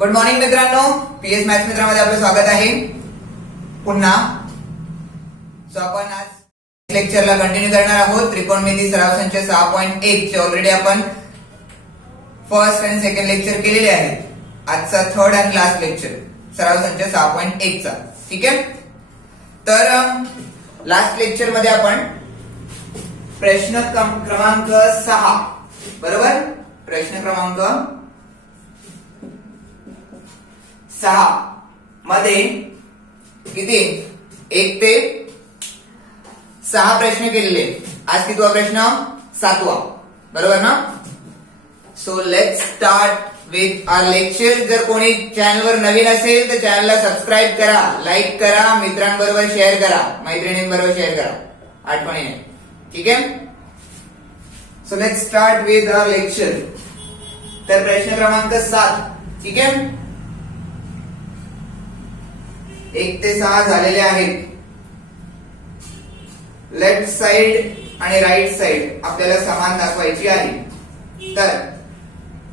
Good morning मित्रांनो, PS maths मित्रांमध्ये आपलं स्वागत आहे पुन्हा. सो आपण आज लेक्चरला कंटिन्यू करणार आहोत. त्रिकोणमिती सराव संच 6.1 चे ऑलरेडी आपण फर्स्ट आणि सेकंड लेक्चर केलेले आहेत. आजचा थर्ड अँड लास्ट लेक्चर सराव संच 6.1 चा. ठीक आहे. तर लास्ट लेक्चर मध्ये आपण प्रश्न क्रमांक 6 बरोबर, प्रश्न क्रमांक 6 मध्ये किती 1 ते 6 प्रश्न केलेले. आज कितवा प्रश्न? 7वा बरोबर ना. So let's start with our lecture. जर कोणी चॅनलवर नवीन असेल तर चॅनलला सबस्क्राईब करा, लाईक करा, मित्रांबरोबर शेअर करा, मैत्रिणींबरोबर शेअर करा आठवणीने. ठीक आहे. So let's start with our lecture. तर प्रश्न क्रमांक 7. ठीक आहे. 1 ते 6 झालेले आहेत. लेफ्ट साइड आणि राईट साइड आपल्याला समान दाखवायची आहे. तर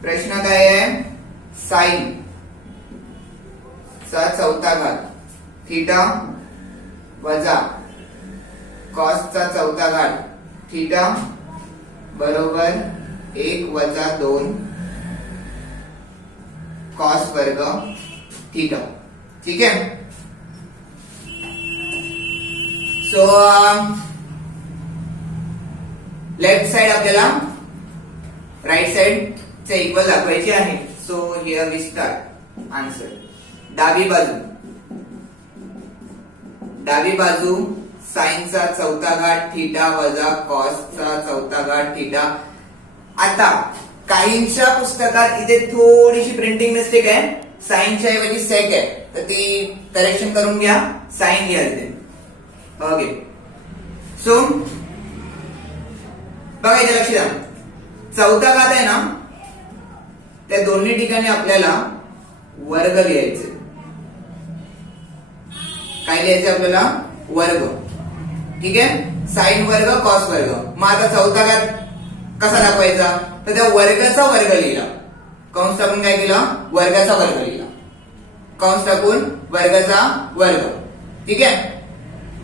प्रश्न काय आहे? साइन चा चौथा घात थीटा वजा कॉस चा चौथा घात थीटा बरोबर 1 वजा 2 कॉस वर्ग थीटा. ठीक आहे. सो लेफ्ट साइड आपल्याला राईट साइड चे इक्वल दाखवायची आहे. So here we start answer. डावी बाजू साइन चा चौथा घात थीटा वजा कॉस चा चौथा घात थीटा. आता काहींच्या पुस्तकात इथे थोडीशी प्रिंटिंग मिस्टेक आहे. साइनच्या ऐवजी सेक आहे, तर ती करेक्शन करून घ्या. साइन घ्या तिथे. ओके. सो बघा इथे लक्ष द्या. चौथा घात आहे ना, त्या दोन्ही ठिकाणी आपल्याला वर्ग लिहायचे. काय लिहायचे आपल्याला? वर्ग. ठीक आहे. साइन वर्ग कॉस वर्ग. मग आता चौथा घात कसा दाखवायचा? तर त्या वर्गाचा वर्ग लिहिला. कंस टाकून काय केला? वर्गाचा वर्ग लिहिला. कंस टाकून वर्गाचा वर्ग. ठीक आहे.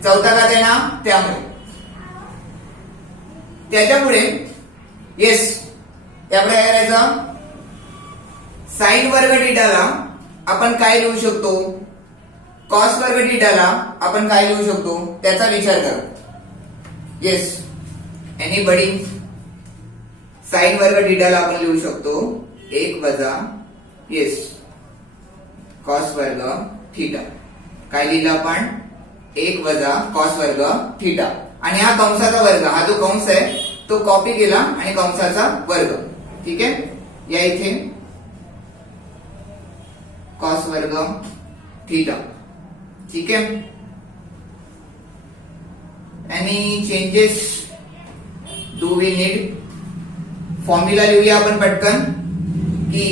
चौथा घात आहे ना, त्यामुळे त्याच्यापुढे येस त्यापुढे काय करायचं? साइन वर्ग थीटाला आपण काय लिहू शकतो? कॉस वर्ग थीटाला आपण काय लिहू शकतो त्याचा विचार करा. Yes anybody? साइन वर्ग थीटाला आपण लिहू शकतो 1 वजा येस कॉस वर्ग थीटा. काय लिहिलं आपण? 1 वजा कॉस वर्ग थीटा. आणि हा कंसाचा वर्ग, हा जो कंस आहे तो कॉपी केला आणि कंसाचा वर्ग. ठीक आहे. या इथे कॉस वर्ग थीटा. ठीक आहे. Any changes do we need? Formula लिहूया आपण पटकन. की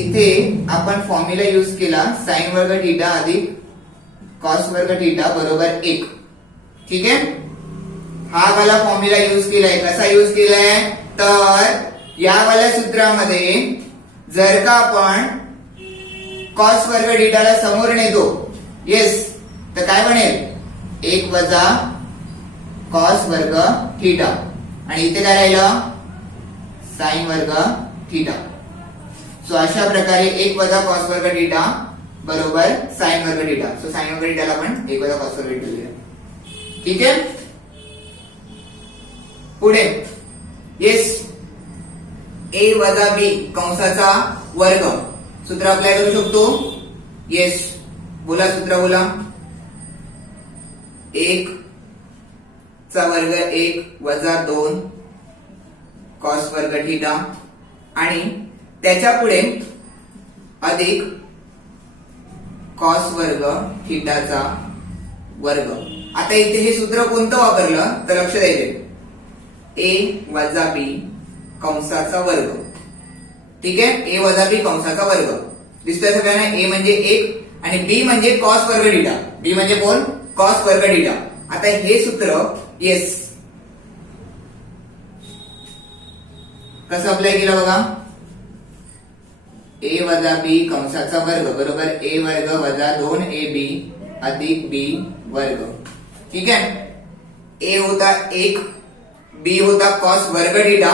इथे आपण फॉर्म्युला यूज केला साइन वर्ग थीटा अधिक कॉस वर्ग थीटा बरोबर 1. ठीक आहे. हा वाला फॉर्म्युला यूज केलाय. कसा यूज केलाय? तर या वाल्या सूत्रामध्ये जर का आपण कॉस वर्ग थीटाला समोर नेतो येस, तर काय बनेल? 1 वजा कॉस वर्ग थीटा. आणि इथे काय राहिलं? साइन वर्ग थीटा. सो अशा प्रकारे 1 वजा कॉस वर्ग थीटा बरोबर साइन वर्ग थीटा. सो साइन वर्ग थीटाला आपण 1 वजा कॉस वर्ग थीटा लिहूया. ठीक आहे. पुढे येस a वजा b कंसाचा वर्ग. सूत्र अप्लाय करू शकतो. येस बोला, सूत्र बोला. 1 चा वर्ग 1 वजा 2 कॉस वर्ग थीटा आणि त्याच्या पुढे अधिक कॉस वर्ग थीटाचा वर्ग. आता इथे हे सूत्र कोणतं वापरलं तर लक्ष द्यायचे. a वजा b कंसाचा वर्ग. ठीक आहे. a वजा b कंसाचा वर्ग दिसतोय सगळ्यांना. a म्हणजे 1 आणि b म्हणजे कॉस वर्ग थीटा. b म्हणजे कोण? कॉस वर्ग थीटा. आता हे सूत्र येस कसं अप्लाय केलं बघा. ए वजा बी कंसाचा वर्ग बरोबर ए वर्ग वजा 2ab अधिक बी वर्ग. ठीक आहे. ए होता 1, बी होता कॉस वर्ग थीटा.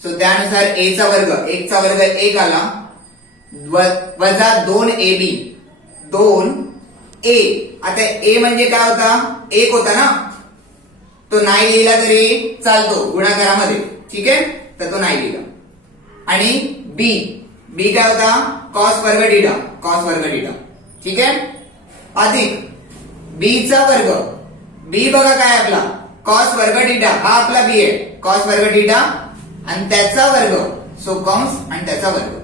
सो त्यानुसार ए चा वर्ग 1 चा वर्ग 1 आला वजा 2ab 2a. आता ए म्हणजे काय होता 1 होता ना, तो नाही लिहिला तरी चालतो गुणाकारामध्ये. ठीक आहे, तर तो नाही लिहिला. आणि बी बी काय होता कॉस वर्ग थीटा कॉस वर्ग थीटा. ठीक आहे, अधिक बी चा वर्ग. बी बघा काय आपला कॉस वर्ग थीटा, हा आपला बी आहे कॉस वर्ग थीटा आणि त्याचा वर्ग. सो कंस आणि त्याचा वर्ग.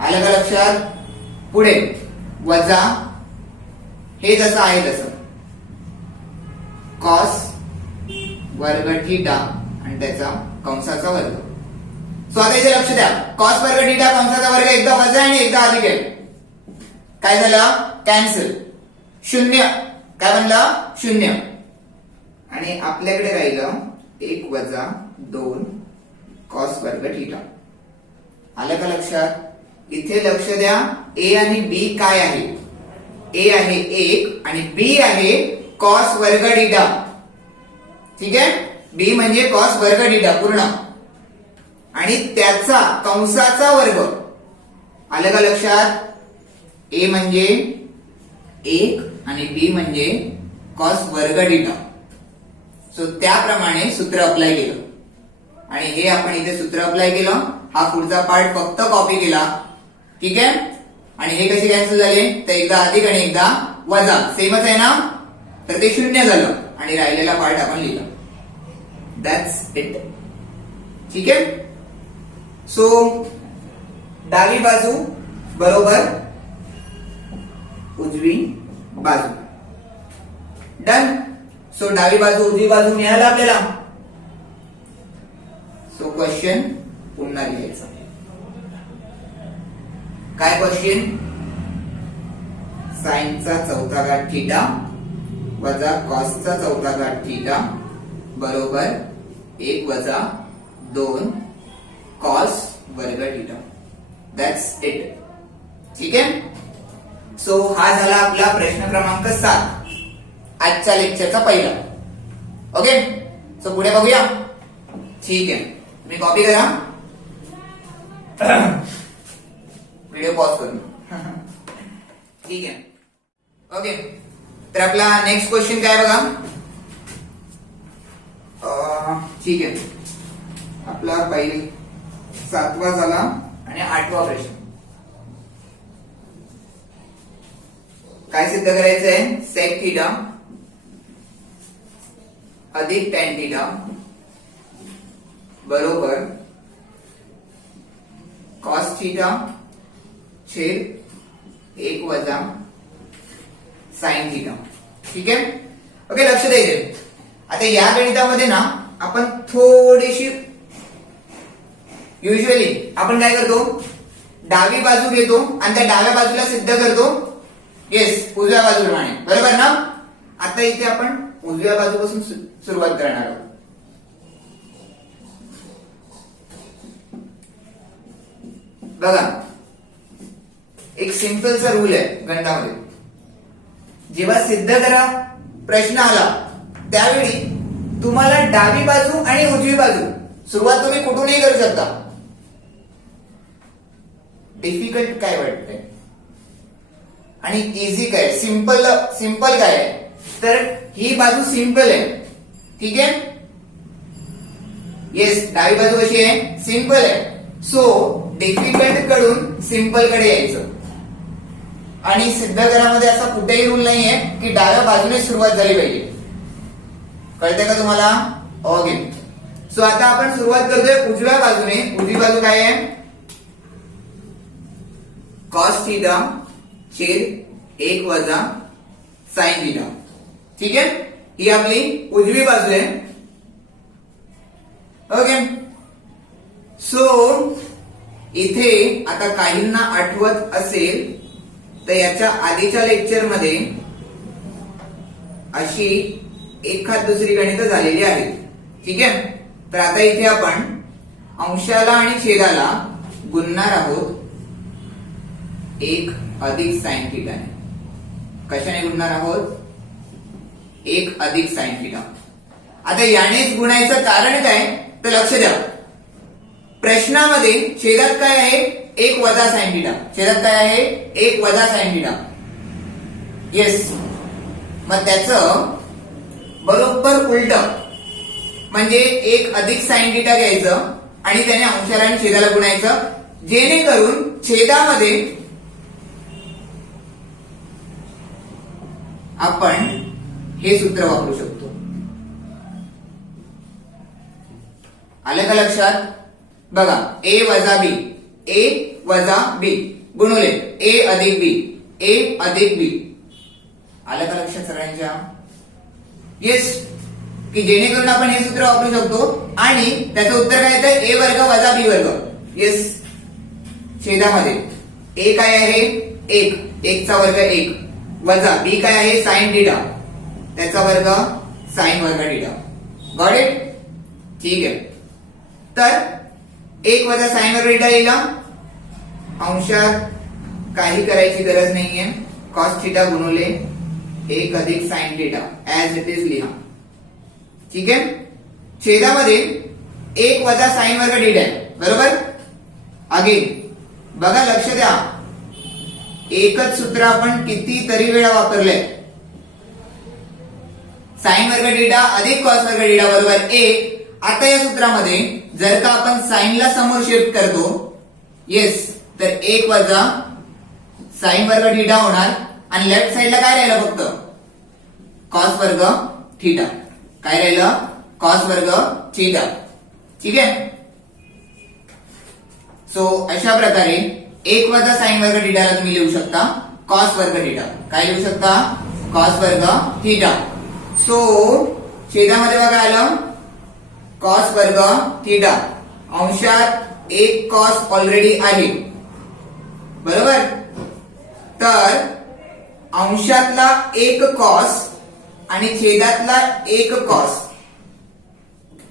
आलं का लक्षात. पुढे वजा हे जसं आहे तसं कॉस वर्ग थीटा आणि त्याचा कंसाचा वर्ग. सो आता इथे लक्ष द्या, कॉस वर्ग थीटा कंसाचा वर्ग एकदा वजा आणि एकदा अधिक आहे. काय झालं कॅन्सल. शून्य काय बनलं शून्य. आणि आपल्याकडे राहिलं 1 वजा 2 कॉस वर्ग थीटा. आलं का लक्षात. इथे लक्ष द्या, ए आणि बी काय आहे. ए आहे 1 आणि बी आहे कॉस वर्ग थीटा. ठीक आहे, बी म्हणजे कॉस वर्ग थीटा पूर्ण आणि त्याचा कंसाचा वर्ग. आलं का लक्षात. ए म्हणजे 1 आणि बी म्हणजे कॉस वर्ग थीटा. सो त्याप्रमाणे सूत्र अप्लाय केलं आणि हे आपण इथे सूत्र अप्लाय केलं. हा पुढचा पार्ट फक्त कॉपी केला. ठीक आहे, आणि हे कसे कॅन्सल झाले तर एकदा अधिक आणि एकदा वजा सेमच आहे ना, तर ते शून्य झालं आणि राहिलेला पार्ट आपण लिहिला. That's it. ठीक आहे. सो डावी बाजू बरोबर उजवी बाजू. डन. सो डावी बाजू उजवी बाजू मिळाला आपल्याला. सो क्वेश्चन पुन्हा लिहायचा. काय क्वेश्चन. साइनचा चौथा घात थीटा वजा कॉसचा चौथा घात थीटा बरोबर 1 वजा 2 कॉस वर्ग थीटा. That's it. ठीक आहे. सो हा झाला आपला प्रश्न क्रमांक 7 आजच्या लेक्चरचा पहिला. ओके. सो पुढे बघूया. ठीक आहे, तुम्ही कॉपी करा. व्हिडिओ पॉज करून. ठीक आहे. ओके, तर आपला नेक्स्ट क्वेश्चन काय बघा. ठीक आहे, आपला पहिले 7वा झाला आणि 8वा प्रश्न. काय सिद्ध करायचं आहे. सेक थीटा अधिक टॅन थीटा बरोबर कॉस थीटा छेद 1 वजा साइन थीटा. ठीक आहे. ओके, लक्ष द्यायचे. आता या गणितामध्ये ना आपण थोडीशी युजली आपण काय करतो डावी बाजू घेतो आणि त्या डाव्या बाजूला सिद्ध करतो. येस, उजव्या बाजूप्रमाणे बरोबर ना. आता इथे आपण उजव्या बाजूपासून सुरुवात करणार आहोत. बघा, एक सिंपलचा रूल आहे गणितामध्ये. जेव्हा सिद्ध करा प्रश्न आला त्यावेळी तुम्हाला डावी बाजू आणि उजवी बाजू सुरुवात तुम्ही कुठूनही करू शकता. डिफिकल्ट काय वाटतंय आणि इझी काय, सिंपल काय आहे. तर ही बाजू सिंपल आहे. ठीक आहे. येस, डावी बाजू कशी आहे सिंपल आहे. सो डिफिकल्ट कडून सिंपल कडे यायचं. आणि सिद्ध करामध्ये असा कुठेही रूल नाहीये की डाव्या बाजूने सुरुवात झाली पाहिजे. कळतंय का तुम्हाला. ओके. सो आता आपण सुरुवात करतोय उजव्या बाजूने. उजवी बाजू काय आहे कॉस थीटा छेद 1 वजा साइन थीटा. ठीक आहे, ही आपली उजवी बाजू आहे. ओके. सो इथे आता काहींना आठवत असेल तर याच्या आधीच्या लेक्चर मध्ये अशी एखाद दुसरी गणित झालेली आहेत. ठीक आहे. तर आता इथे आपण अंशाला आणि छेदाला गुणणार आहोत 1 अधिक साइन थिटाने. कशाने गुणणार आहोत? 1 अधिक साइन थिटा. आता यानेच गुणायचं कारण काय तर लक्ष द्या. प्रश्नामध्ये छेदात काय आहे? 1 वजा साइन थिटा. छेदात काय आहे? 1 वजा साइन थिटा. येस. मग त्याचं बरोबर उलट म्हणजे 1 अधिक साइन थिटा घ्यायचं आणि त्याने अंशाला आणि छेदाला गुणायचं, जेणेकरून छेदामध्ये आपण हे सूत्र वापरू शकतो. आलं का लक्षात? बघा, ए वजा बी, ए वजा बी गुणुले ए अधिक बी, ए अधिक बी. आलं का लक्षात सगळ्यांच्या? येस. की जेणेकरून आपण हे सूत्र वापरू शकतो आणि त्याचं उत्तर काय येतं? ए वर्ग वजा बी वर्ग. येस. छेदामध्ये ए काय आहे? 1, 1 चा वर्ग 1 वजा बी काय आहे? साइन थिटा, त्याचा वर्ग साइन वर्ग थिटा. Got it? ठीक आहे. तर 1 वजा साइन वर्ग थिटा लिहिला. अंशात काही करायची गरज नाहीये. कॉस थिटा गुणुले 1 अधिक sine theta as it is लिहा. ठीक आहे. छेदामध्ये 1 वजा साइन वर्ग थिटा आहे, बरोबर. अगेन बघा, लक्ष द्या, एकच सूत्र आपण कितीतरी वेळा वापरलंय. साइन वर्ग थिटा अधिक कॉस वर्ग थिटा बरोबर 1. आता या सूत्रामध्ये जर का आपण साइनला समोर शिफ्ट करतो, येस, तर 1 वजा साइन वर्ग थिटा होणार आणि लेफ्ट साइडला काय राहिलं? फक्त कॉस वर्ग थिटा. काय राहिलं? कॉस वर्ग थिटा. ठीक आहे. सो अशा प्रकारे 1 वजा साइन वर्ग थिटाला तुम्ही लिहू शकता कॉस वर्ग थिटा. काय लिहू शकता? कॉस वर्ग थिटा. सो छेदामध्ये बघा आलं कॉस वर्ग थिटा. अंशात 1 कॉस ऑलरेडी आहे, बरोबर. तर अंशातला 1 कॉस आणि छेदातला 1 कॉस.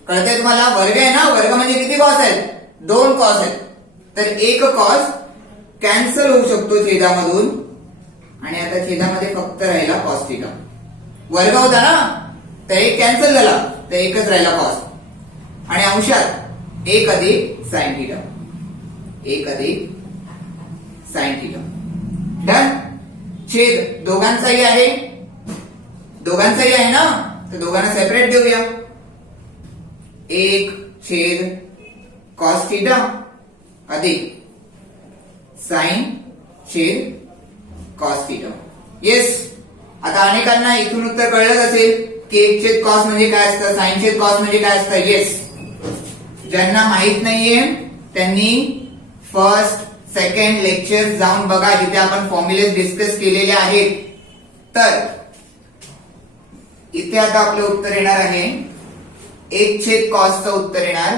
कळतंय तुम्हाला? वर्ग आहे ना, वर्ग म्हणजे किती कॉस आहेत? 2 कॉस आहेत. तर 1 कॉस कॅन्सल होऊ शकतो छेदामधून आणि आता छेदामध्ये फक्त राहिला कॉस थिटा. वर्ग होता ना, तर 1 कॅन्सल झाला, तर 1च राहिला कॉस. आणि अंशात 1 अधिक साइन थिटा, 1 अधिक साइन थिटा. डन. छेद दोघांचाही आहे, दोघांचाही आहे ना, तर दोघांना सेपरेट देऊया. 1 छेद कॉस थिटा अधिक साइन छेद कॉस थिटा. येस. आता अनेकांना इथून उत्तर कळलंच असेल की 1 छेद कॉस म्हणजे काय असतं, साइन छेद कॉस म्हणजे काय असतं. येस. ज्यांना माहित नाहीये त्यांनी फर्स्ट सेकंड लेक्चर जाऊन बघा, जिथे आपण फॉर्म्युलेज डिस्कस केलेले आहेत. तर इथे आता आपलं उत्तर येणार आहे 1 छेद कॉसचं उत्तर येणार.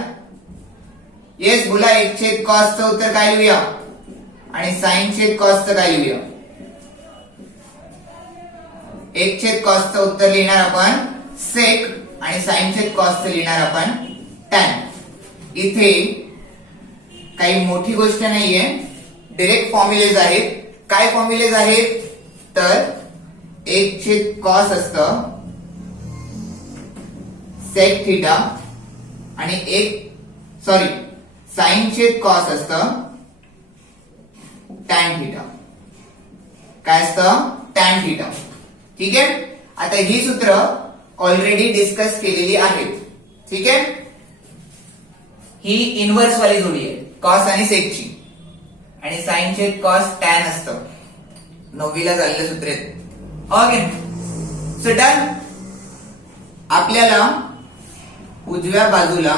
येस, बोला. 1 छेद कॉसचं उत्तर काय लिहूया आणि साइन छेद कॉसचं काय लिहूया? 1 छेद कॉसचं उत्तर लिहिणार आपण सेक आणि साइन छेद कॉसचं लिहिणार आपण टॅन. इथे काही मोठी गोष्ट नाहीये, डायरेक्ट फॉर्म्युलेज आहेत. काय फॉर्म्युलेज आहेत? तर 1 छेद कॉस असतं सेक थिटा आणि साइन छेद कॉस असतं टॅन थिटा. काय असतं? Tan theta. ठीक आहे. आता ही सूत्र ऑलरेडी डिस्कस केलेली आहेत. ठीक आहे. ही इनवर्स वाली जोडी आहे कॉस आणि सेकची, आणि साइन छेद कॉस टॅन असतं. 9वीला झालेलं सूत्र आहे. ओके. So done. आपल्याला उजव्या बाजूला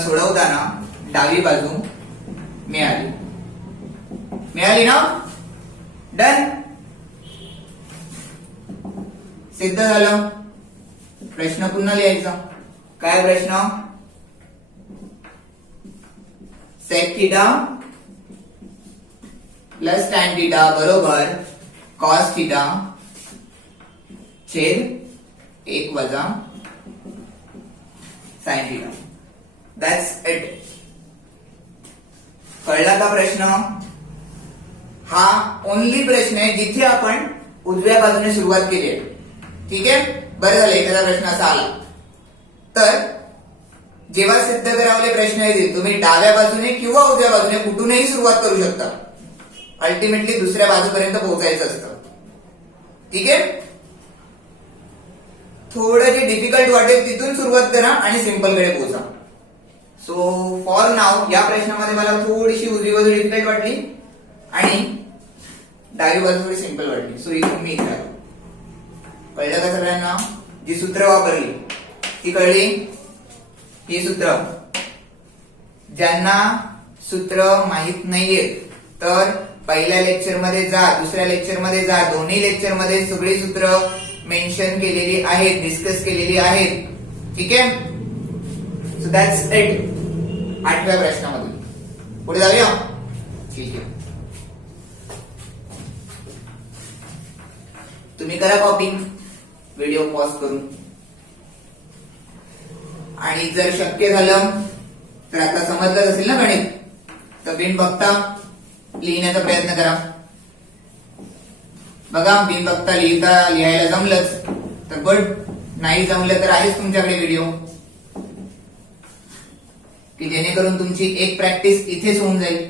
सोडवताना डावी बाजू मिळाली ना. डन. सिद्ध झालं. प्रश्न पुन्हा लिहायचा. काय प्रश्न? Sec theta plus tan theta बरोबर कॉस थिटा छेद 1 वजा साइन थिटा. That's it. कळला का प्रश्न? हा ओनली प्रश्न आहे जिथे आपण उजव्या बाजूने सुरुवात केली आहे. ठीक आहे, बरं झालं एखादा प्रश्न असा आला तर जेव्हा सिद्ध करावले प्रश्न येतील तुम्ही डाव्या बाजूने किंवा उजव्या बाजूने कुठूनही सुरुवात करू शकता. अल्टिमेटली दुसऱ्या बाजूपर्यंत पोहोचायचं असतं. ठीक आहे, थोडं जे डिफिकल्ट वाटेल तिथून सुरुवात करा आणि सिंपल कडे पोहोचा. सो फॉर नाव या प्रश्नामध्ये मला थोडीशी उजवी बाजू डिफिकल्ट वाटली आणि डावी बाजू थोडी सिंपल वाटली. सो इथून मी इथे आलो. कळलं का सगळ्यांना? जी सूत्र वापरली ती कळली. ही सूत्र ज्यांना सूत्र माहित नाहीये तर पहिल्या लेक्चर मध्ये जा, दुसऱ्या लेक्चर मध्ये जा, दोन्ही लेक्चर मध्ये सगळी सूत्र मेन्शन केलेली आहेत, डिस्कस केलेली आहेत. ठीक आहे, सो दॅट्स इट. 8व्या प्रश्नामधून पुढे जाऊया. ठीक आहे, तुम्ही करा कॉपी व्हिडिओ पॉज करून आणि जर शक्य झालं तर आता समजलंच असेल ना गणित तर बिन बघता लिहिण्याचा प्रयत्न करा. बघा बिन बघता लिहायला जमलंच तर गुड, नाही जमलं तर आहेच तुमच्याकडे व्हिडिओ की जेणेकरून तुमची एक प्रॅक्टिस इथेच होऊन जाईल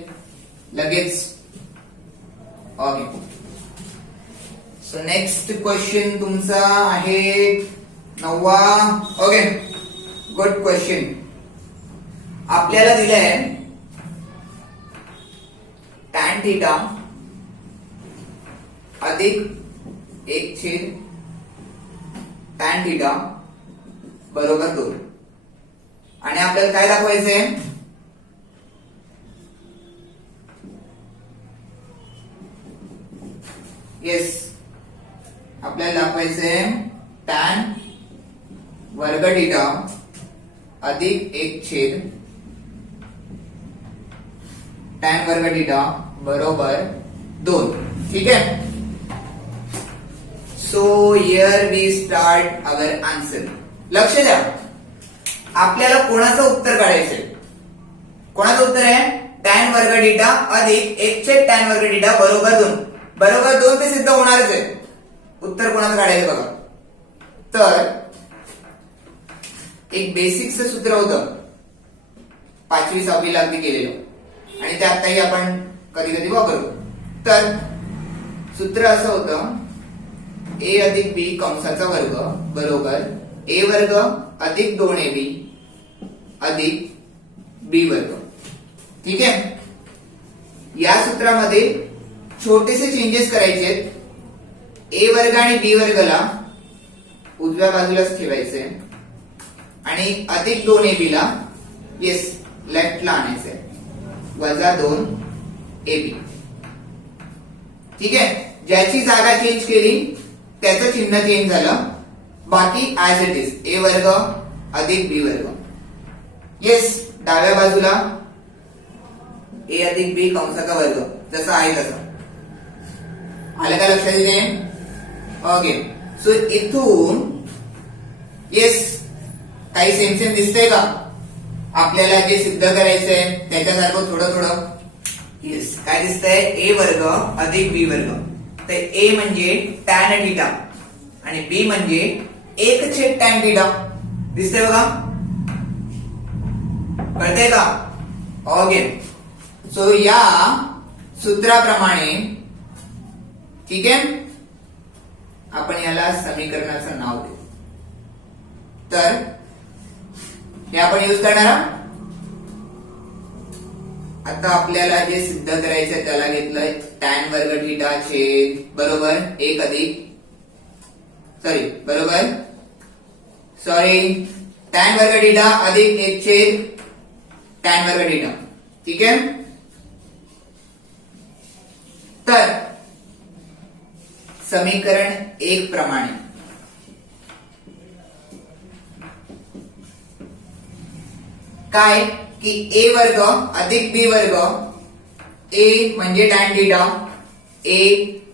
लगेच. ओके, सो नेक्स्ट क्वेश्चन तुमचा आहे 9वा. Okay, good question. आपल्याला दिलंय tan थीटा अधिक 1 tan थीटा बरोबर 2 आणि आपल्याला काय दाखवायचंय? येस, आपल्याला दाखवायचंय tan वर्ग थीटा अधिक 1 tan वर्ग थीटा बरोबर 2. ठीक आहे, so here we start our answer. लक्ष द्या, आपल्याला कोणाचं उत्तर काढायचंय? कोणाचं उत्तर आहे? tan वर्ग थीटा अधिक 1 tan वर्ग थीटा बरोबर 2. बरोबर 2 ते सिद्ध होणारच आहे. उत्तर कोणाचं काढायचं बघा. तर एक बेसिकचं सूत्र होतं 5वी 6वी ला अगदी केलेलं आणि ते आताही आपण कधी कधी वापरतो. तर सूत्र असं होतं a अधिक b कंसाचा वर्ग बरोबर a वर्ग अधिक 2ab अधिक b वर्ग. ठीक आहे, या सूत्रामध्ये छोटेसे चेंजेस करायचे आहेत. a वर्ग आणि b वर्गला उजव्या बाजूलाच ठेवायचे आणि अधिक 2ab ला येस लेफ्टला आणायचंय, वजा 2ab. ठीक आहे, ज्याची जागा चेंज केली त्याचं चिन्ह चेंज झालं, बाकी ऍज इट इज a वर्ग अधिक b वर्ग. येस, डाव्या बाजूला a अधिक b कंसाचा वर्ग जसं आहे तसं. आलं का लक्षात येते? ओके, सो इथून येस काही सेम दिसतंय का? आपल्याला जे सिद्ध करायचंय त्याच्यासारखं थोडं थोडं. येस, काय दिसतंय? a वर्ग अधिक b वर्ग. तर a म्हणजे tan थीटा आणि b म्हणजे 1 tan थीटा. दिसतंय बघा? कळतंय का? ओके, सो या सूत्राप्रमाणे ठीक आहे आपण याला समीकरणाचं नाव देऊ. तर हे आपण यूज करणार आहोत. आता आपल्याला जे सिद्ध करायचंय त्याला घेतलंय tan वर्ग थीटा छेद बरोबर 1 अधिक tan वर्ग थीटा अधिक 1 छेद tan वर्ग थीटा. ठीक आहे, तर समीकरण 1 प्रमाणे काय की a वर्ग अधिक b वर्ग. a म्हणजे tan थीटा, a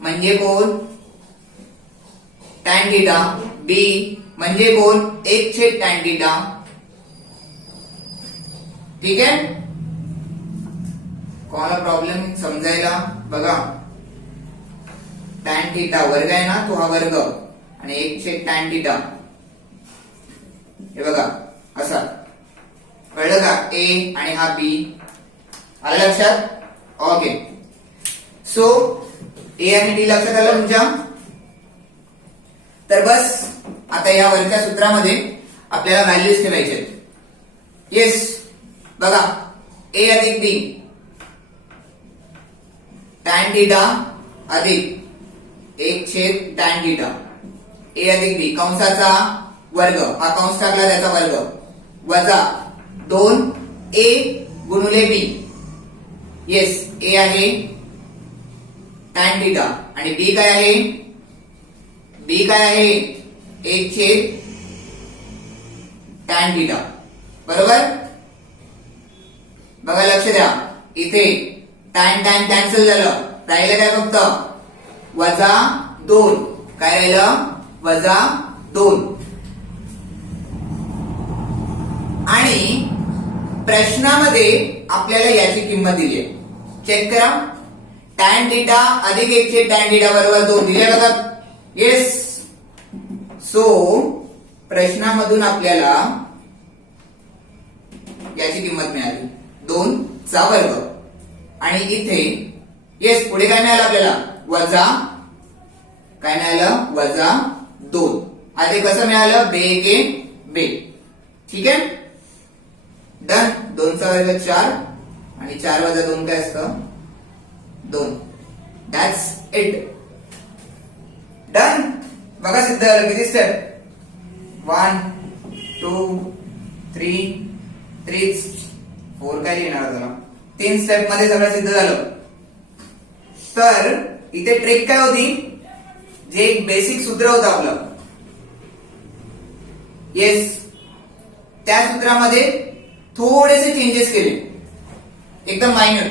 म्हणजे कोण? tan theta. b म्हणजे कोण? 1 tan थीटा. ठीक आहे, कोणाला प्रॉब्लेम समजायला? बघा टॅन थिटा वर्ग आहे ना तो हा वर्ग आणि 1/tan थिटा हे बघा असा कळलं का ए आणि हा बी आलं लक्षात ओके सो ए आणि डी लक्षात आलं तुमच्या तर बस आता या वरच्या सूत्रामध्ये आपल्याला व्हॅल्यूज ठेवायचे येस बघा ए अधिक बी टॅन थिटा अधिक 1/tan थिटा ए अधिक बी कंसाचा वर्ग हा कंस टाकला त्याचा वर्ग वजा 2a गुणिले बी येस ए आहे टॅन थिटा आणि बी काय आहे बी काय आहे 1/tan थिटा बरोबर बघा लक्ष द्या इथे टॅन टॅन कॅन्सल झालं राहिलं काय फक्त वजा 2 काय राहिलं वजा 2 आणि प्रश्नामध्ये आपल्याला याची किंमत दिली आहे चेक करा टॅन थिटा अधिक 1/tan थिटा बरोबर 2 दिले बघा येस सो प्रश्नामधून आपल्याला याची किंमत मिळाली 2 चा वर्ग आणि इथे येस पुढे काय मिळालं आपल्याला वजा काय मिळालं वजा 2 आधी कसं मिळालं बे के बे ठीक आहे डन 2 चा वर्ग 4 आणि 4 वजा 2 काय असतं 2 दॅट्स इट डन बघा सिद्ध झालं किती स्टेप 1 2 3 4 काय लिहिणार त्याला 3 स्टेप मध्ये सगळं सिद्ध झालं तर इथे ट्रिक काय होती जे एक बेसिक सूत्र होतं आपलं येस त्या सूत्रामध्ये थोडेसे चेंजेस केले एकदम मायनर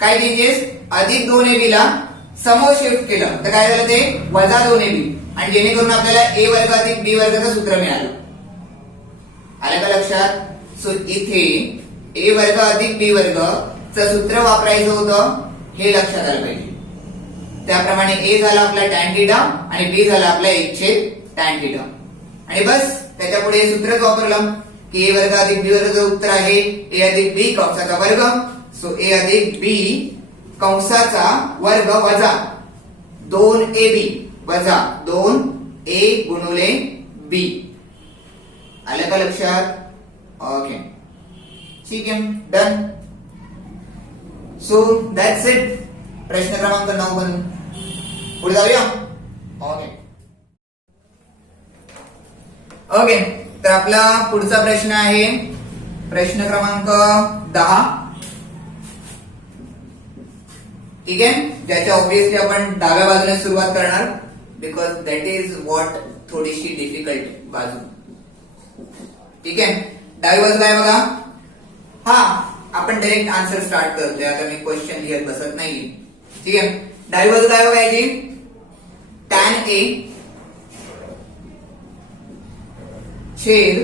काय चेंजेस अधिक 2ab ला समोर शिफ्ट केलं तर काय झालं ते वजा 2ab आणि जेणेकरून आपल्याला a वर्ग अधिक b वर्गाचं सूत्र मिळालं आलं का लक्षात सो इथे a वर्ग अधिक b वर्ग चं सूत्र वापरायचं होतं हे लक्षात आलं पाहिजे त्याप्रमाणे a झाला आपला tan थिटा आणि b झाला आपला 1/tan थिटा आणि बस त्याच्या पुढे हे सूत्रच वापरलं की a वर्ग अधिक b वर्गाचं उत्तर आहे a अधिक b कंसाचा वर्ग सो a अधिक b कंसाचा वर्ग वजा 2ab वजा 2a गुणिले b आलं का लक्षात ओके ठीक आहे डन सो दॅट्स इट प्रश्न क्रमांक 9 बनून पुढे जाऊया ओके ओके तर आपला पुढचा प्रश्न आहे प्रश्न क्रमांक 10 ठीक आहे ज्याच्या ऑब्विसली आपण डाव्या बाजूने सुरुवात करणार बिकॉज दॅट इज व्हॉट थोडीशी डिफिकल्ट बाजू ठीक आहे डावी बाजू काय बघा हा आपण डायरेक्ट आन्सर स्टार्ट करतोय आता मी क्वेश्चन लिहित बसत नाही ठीक आहे डावी बाजू काय बघायची tan a छेद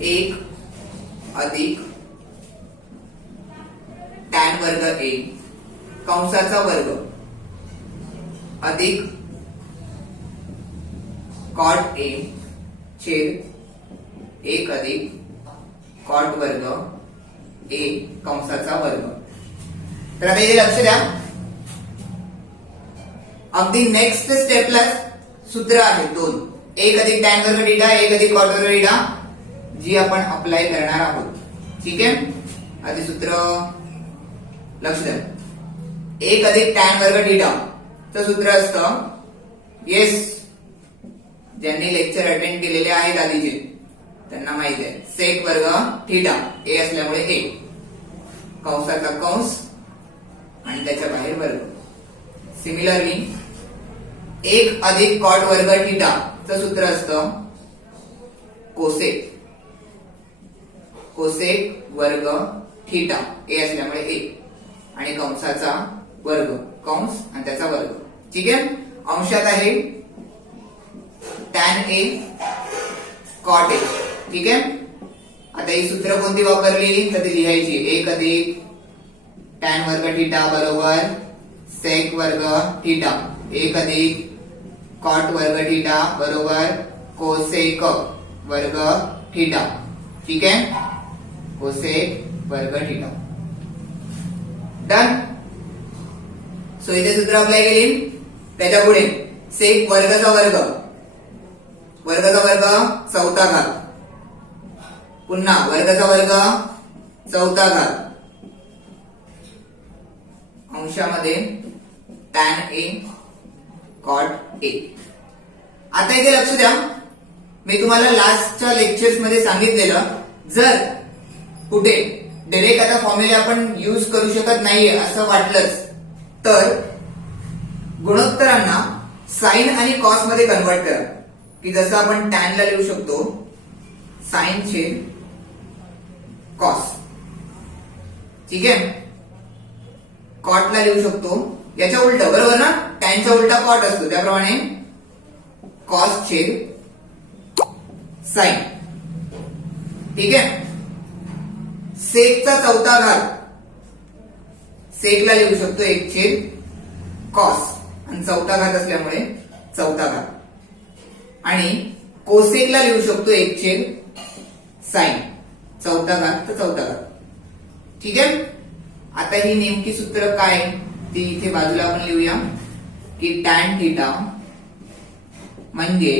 1 अधिक tan वर्ग a कंसाचा वर्ग अधिक cot a छेद 1 अधिक cot वर्ग a कंसाचा वर्ग तर आता इथे लक्ष द्या अगदी नेक्स्ट स्टेपला सूत्र आहे 2 1 अधिक tan वर्ग थीटा 1 अधिक cot वर्ग थीटा जी आपण अप्लाय करणार आहोत ठीक आहे आधी सूत्र लक्ष द्या 1 अधिक tan वर्ग थीटा चं सूत्र असतं येस ज्यांनी लेक्चर अटेंड केलेले आहेत आधीचे त्यांना माहित आहे सेक वर्ग थीटा ए असल्यामुळे ए कंसाचा कंस आणि त्याच्या बाहेर वर्ग सिमिलरली 1 अधिक cot वर्ग थीटा चं सूत्र असतं कोसेक वर्ग थीटा ए असल्यामुळे ए आणि कंसाचा वर्ग कंस आणि त्याचा वर्ग ठीक आहे अंशात आहे tan a cot a ठीक आहे आता ही सूत्र कोणती वापरली तर ती लिहायची 1 अधिक tan वर्ग थीटा बरोबर सेक वर्ग थिटा 1 अधिक कॉट वर्ग थिटा बरोबर कोसेक वर्ग थिटा. ठीक आहे, कोसेक वर्ग थिटा. डन. सो इथे सूत्र अप्लाय केली. त्याच्या पुढे सेक वर्गाचा वर्ग, वर्गाचा वर्ग चौथा घात, पुन्हा वर्गाचा वर्ग चौथा घात, अंशामध्ये tan a cot a. आता इथे लक्ष द्या, मी तुम्हाला लास्टच्या लेक्चर्स मध्ये सांगितलेलं, जर कुठे डायरेक्ट आता फॉर्म्युला आपण यूज करू शकत नाहीये असं वाटलंच तर गुणोत्तरांना साइन आणि कॉस मध्ये कन्वर्ट करा. की जसं आपण टॅन ला लिहू शकतो साइन छेद कॉस. ठीक आहे, कॉट ला लिहू शकतो याच्या उलट, बरोबर ना, टॅनच्या उलटा कॉट असतो, त्याप्रमाणे कॉस छेद साइन. ठीक आहे, सेकचा चौथा घात, सेकला लिहू शकतो 1 छेद कॉस आणि चौथा घात असल्यामुळे चौथा घात, आणि कोसेकला लिहू शकतो 1 छेद साइन, चौथा घात तर चौथा घात. ठीक आहे, आता ही नेमकी सूत्र काय ती इथे बाजूला आपण लिहूया की टॅन थिटा म्हणजे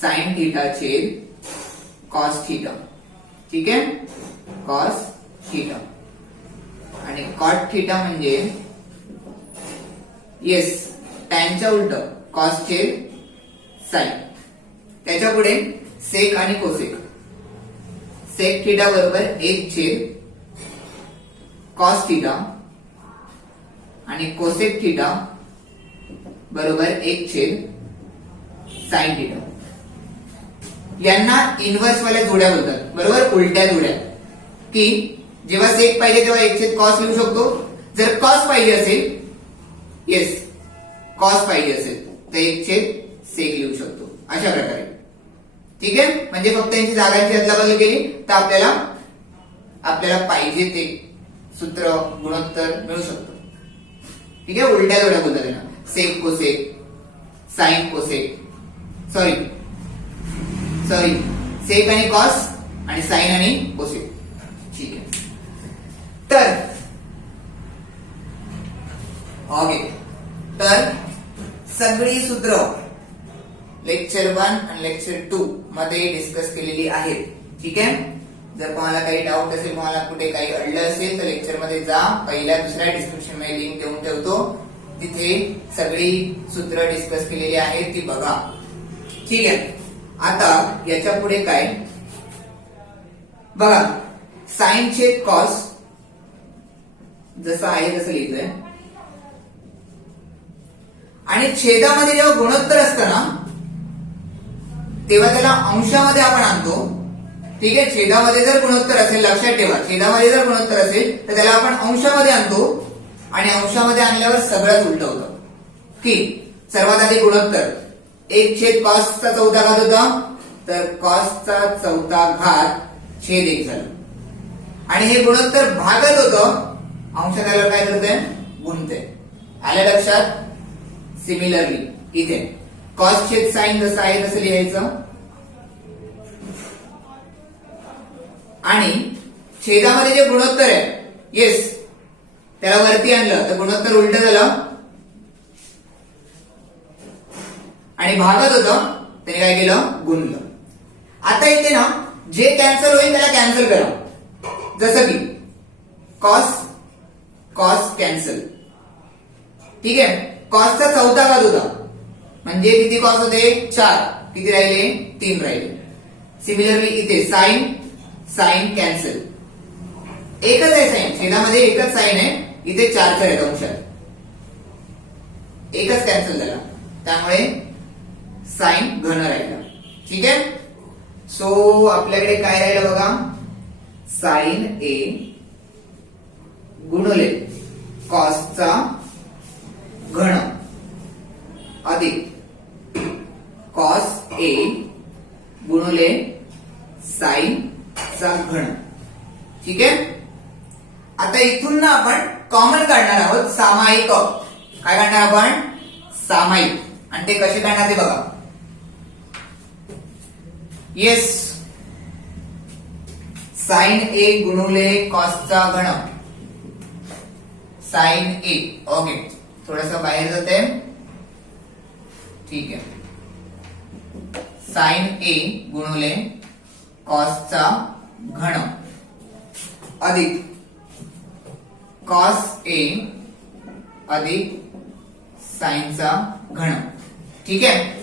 साइन थिटा छेद कॉस थिटा. ठीक आहे, कॉस थिटा, आणि कॉट थिटा म्हणजे येस टॅनच्या उलट कॉस छेद साइन. त्याच्या पुढे सेक आणि कोसेक, सेक थिटा बरोबर 1 छेद कॉस थिटा आणि कोसेक थिटा बरोबर 1 छेद साइन थिटा. यांना इन्व्हर्स वाल्या जोड्या बोलतात, बरोबर, उलट्या जोड्या. की जेव्हा सेक पाहिजे तेव्हा 1 छेद कॉस लिहू शकतो, जर कॉस पाहिजे असेल, येस कॉस पाहिजे असेल तर 1 छेद सेक लिहू शकतो, अशा प्रकारे. ठीक आहे, म्हणजे फक्त यांची जागांची अदलाबदल केली तर आपल्याला पाहिजे ते सूत्र गुणोत्तर मिळू शकतो. ठीक आहे, उलट्या जोड्या बोलतात त्यांना, sec cosec, sine cosec, sorry sec आणि कॉस आणि साइन आणि कोसेक. ठीक आहे, तर ओके, तर सगळी सूत्र लेक्चर 1 आणि लेक्चर 2 मध्ये डिस्कस केलेली आहेत. ठीक आहे, जर तुम्हाला काही डाऊट असेल, तुम्हाला कुठे काही अडलं असेल तर लेक्चर मध्ये जा, पहिल्या दुसऱ्या डिस्क्रिप्शन मध्ये लिंक देऊन ठेवतो, तिथे सगळी सूत्र डिस्कस केलेली आहेत ती बघा. ठीक आहे, आता याच्या पुढे काय बघा, साइन छेद कॉस जसं आहे तसं लिहितोय, आणि छेदामध्ये जेव्हा गुणोत्तर असतं ना तेव्हा त्याला अंशामध्ये आपण आणतो. ठीक आहे, छेदामध्ये जर गुणोत्तर असेल, लक्षात ठेवा, छेदामध्ये जर गुणोत्तर असेल तर त्याला आपण अंशामध्ये आणतो, आणि अंशामध्ये आणल्यावर सगळंच उलट होतं. की सर्वात आधी गुणोत्तर 1 छेद कॉसचा चौथा घात होता, तर कॉसचा चौथा घात छेद 1 झालं, आणि हे गुणोत्तर भागत होतं, अंशात आल्यावर काय करतंय, गुणतंय. आल्या लक्षात. सिमिलरली इथे कॉस छेद साइन जसं आहे तसं लिहायचं, आणि छेदामध्ये जे गुणोत्तर आहे, येस, त्याला वरती आणलं तर गुणोत्तर उलट झालं, आणि भागात होतं त्याने काय केलं, गुणलं. आता इथे ना जे कॅन्सल होईल त्याला कॅन्सल करा, जसं की कॉस कॅन्सल. ठीक आहे, कॉसचा चौथा घात होता म्हणजे किती कॉस होते, 4, किती राहिले, 3 राहिले. सिमिलरली इथे साइन कॅन्सल, एकच आहे साइन, छेदामध्ये एकच साइन आहे, इथे 4 आहेत अंशात, एकच कॅन्सल झाला, त्यामुळे साइन घन राहिला. ठीक आहे, सो आपल्याकडे काय राहिलं बघा, साइन ए गुणिले कॉसचा घन अधिक कॉस ए गुणिले साइन चा घन. ठीक आहे, आता इथून ना आपण कॉमन काढणार आहोत, सामायिक. काय काढणार आपण? सामायिक. आणि ते कसे काढणार ते बघा. येस, साइन ए गुणुले कॉसचा घन. साइन ए. ओके, थोडस बाहेर जाते. ठीक आहे. साइन ए गुणुले कॉसचा घन अधिक कॉस ए अधिक साइनचा घन. ठीक आहे.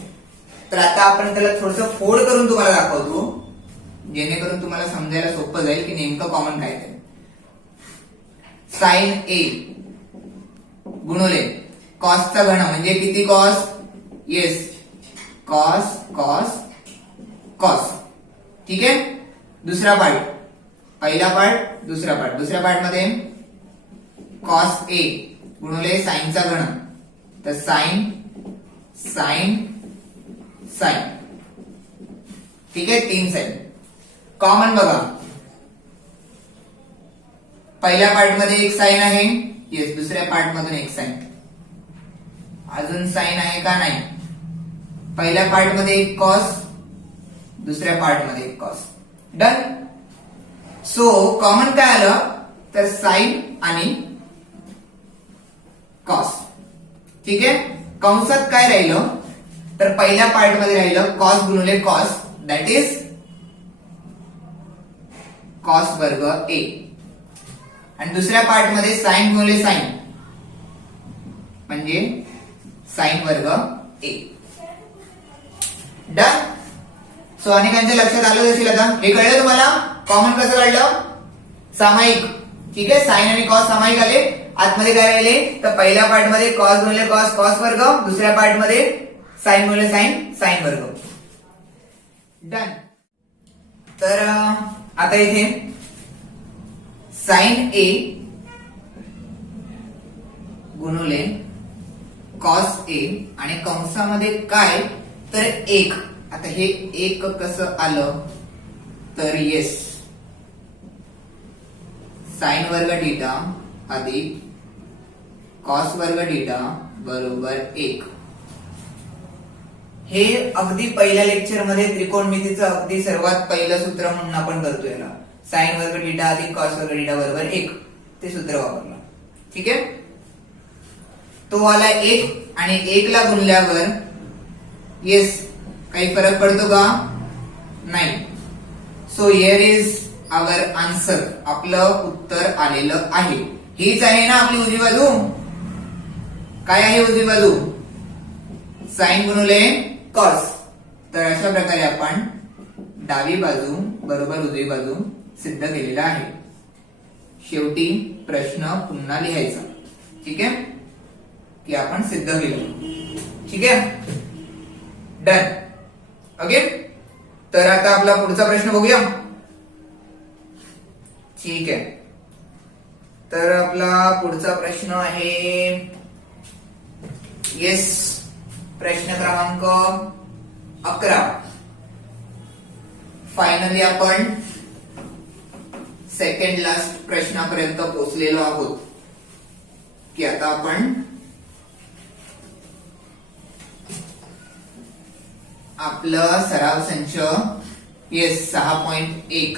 तर आता आपण त्याला थोडस फोड करून तुम्हाला दाखवतो, जेणेकरून तुम्हाला समजायला सोपं जाईल की नेमकं कॉमन काय ते. साइन ए गुणुले कॉसचा घन म्हणजे किती cos? Yes, cos cos cos. ठीक आहे. दुसरा पार्ट, पहिला पार्ट, दुसरा पार्ट. दुसऱ्या पार्ट मध्ये कॉस ए गुणुले साइनचा घन, तर साइन साइन साइन. ठीक आहे. 3 साइन. कॉमन बघा, पहिल्या पार्ट मध्ये एक साइन आहे. येस, दुसऱ्या पार्ट मधून एक साइन. अजून साइन आहे का? नाही. पहिल्या पार्ट मध्ये एक कॉस, दुसऱ्या पार्ट मध्ये एक कॉस. डन. सो कॉमन काय आलं? तर साइन आणि कॉस. ठीक आहे. कंसात काय राहिलं? तर पहिल्या पार्ट मध्ये राहिलं कॉस गुणुले कॉस, दॅट इज कॉस वर्ग ए. आणि दुसऱ्या पार्ट मध्ये साइन गुणिले साइन म्हणजे साइन वर्ग ए. डन. सो अनेकांच्या लक्षात आलं असेल आता. हे कळलं तुम्हाला कॉमन कसं काढलं? सामायिक. ठीक आहे. साइन आणि कॉस सामायिक आले. आतमध्ये काय राहिले? तर पहिल्या पार्ट मध्ये कॉस गुणिले कॉस कॉस वर्ग, दुसऱ्या पार्ट मध्ये साइन गुणिले साइन साइन वर्ग. डन. तर आता इथे साइन ए गुणुले कॉस ए आणि कंसामध्ये काय? तर 1. आता हे 1 कसं आलं? तर येस, साइन वर्ग थीटा अधिक कॉस वर्ग थीटा बरोबर 1. हे अगदी पहिल्या लेक्चर मध्ये त्रिकोणमितीचं अगदी सर्वात पहिलं सूत्र म्हणून आपण करतोय याला. साइन वर्ग थीटा अधिक कॉस वर्ग थीटा बरोबर 1 ते सूत्र वापरलं. ठीक आहे. तो आला 1 आणि 1 ला गुणल्यावर येस काही फरक पडतो का? नाही. So here is our answer. आपलं उत्तर आलेलं आहे. हीच आहे ना आपली उजवी बाजू. काय आहे उजवी बाजू? साइन गुणुले कॉस. तर अशा प्रकारे आपण डावी बाजू बरोबर उजवी बाजू सिद्ध केलेला आहे. शेवटी प्रश्न पुन्हा लिहायचा. ठीक आहे, की आपण सिद्ध केलं. ठीक आहे. डन. ओके. तर आता आपला पुढचा प्रश्न बघूया. ठीक आहे. तर आपला पुढचा प्रश्न आहे येस, प्रश्न क्रमांक 11. फायनली आपण सेकंड लास्ट प्रश्नापर्यंत पोहोचलेलो आहोत, की आता आपण आपला सराव संच येस 6.1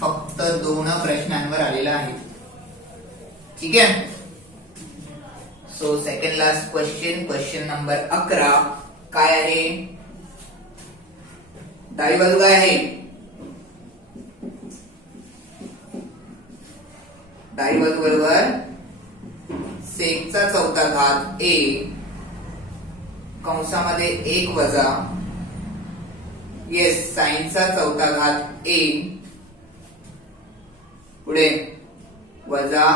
फक्त 2 प्रश्नांवर आलेला आहे. ठीक आहे. So second last question number 11 काय आहे? डावी बाजू काय आहे? डावी बाजू बरोबर सेकचा चौथा घात ए कंसामध्ये 1 वजा येस साइनचा चौथा घात ए पुढे वजा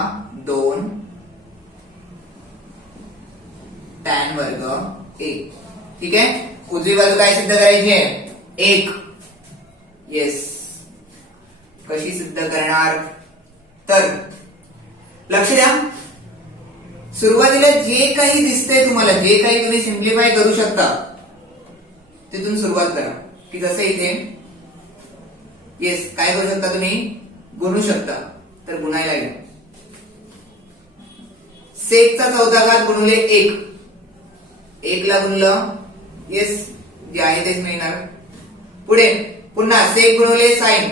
2 टॅन वर्ग ए. ठीक आहे. उजवी बाजू काय सिद्ध करायची आहे? 1. येस. कशी सिद्ध करणार? तर लक्ष द्या, सुरुवातीला जे काही दिसतंय तुम्हाला, जे काही तुम्ही सिम्प्लिफाय करू शकता तिथून सुरुवात करा. की जसं इथे येस काय करू शकता तुम्ही? गुणू शकता. तर गुणायला घ्या. सेकचा चौथा घात गुणिले 1 ला गुणलं येस जे आहे तेच मिळणार. पुढे पुन्हा सेक गुणिले साइन,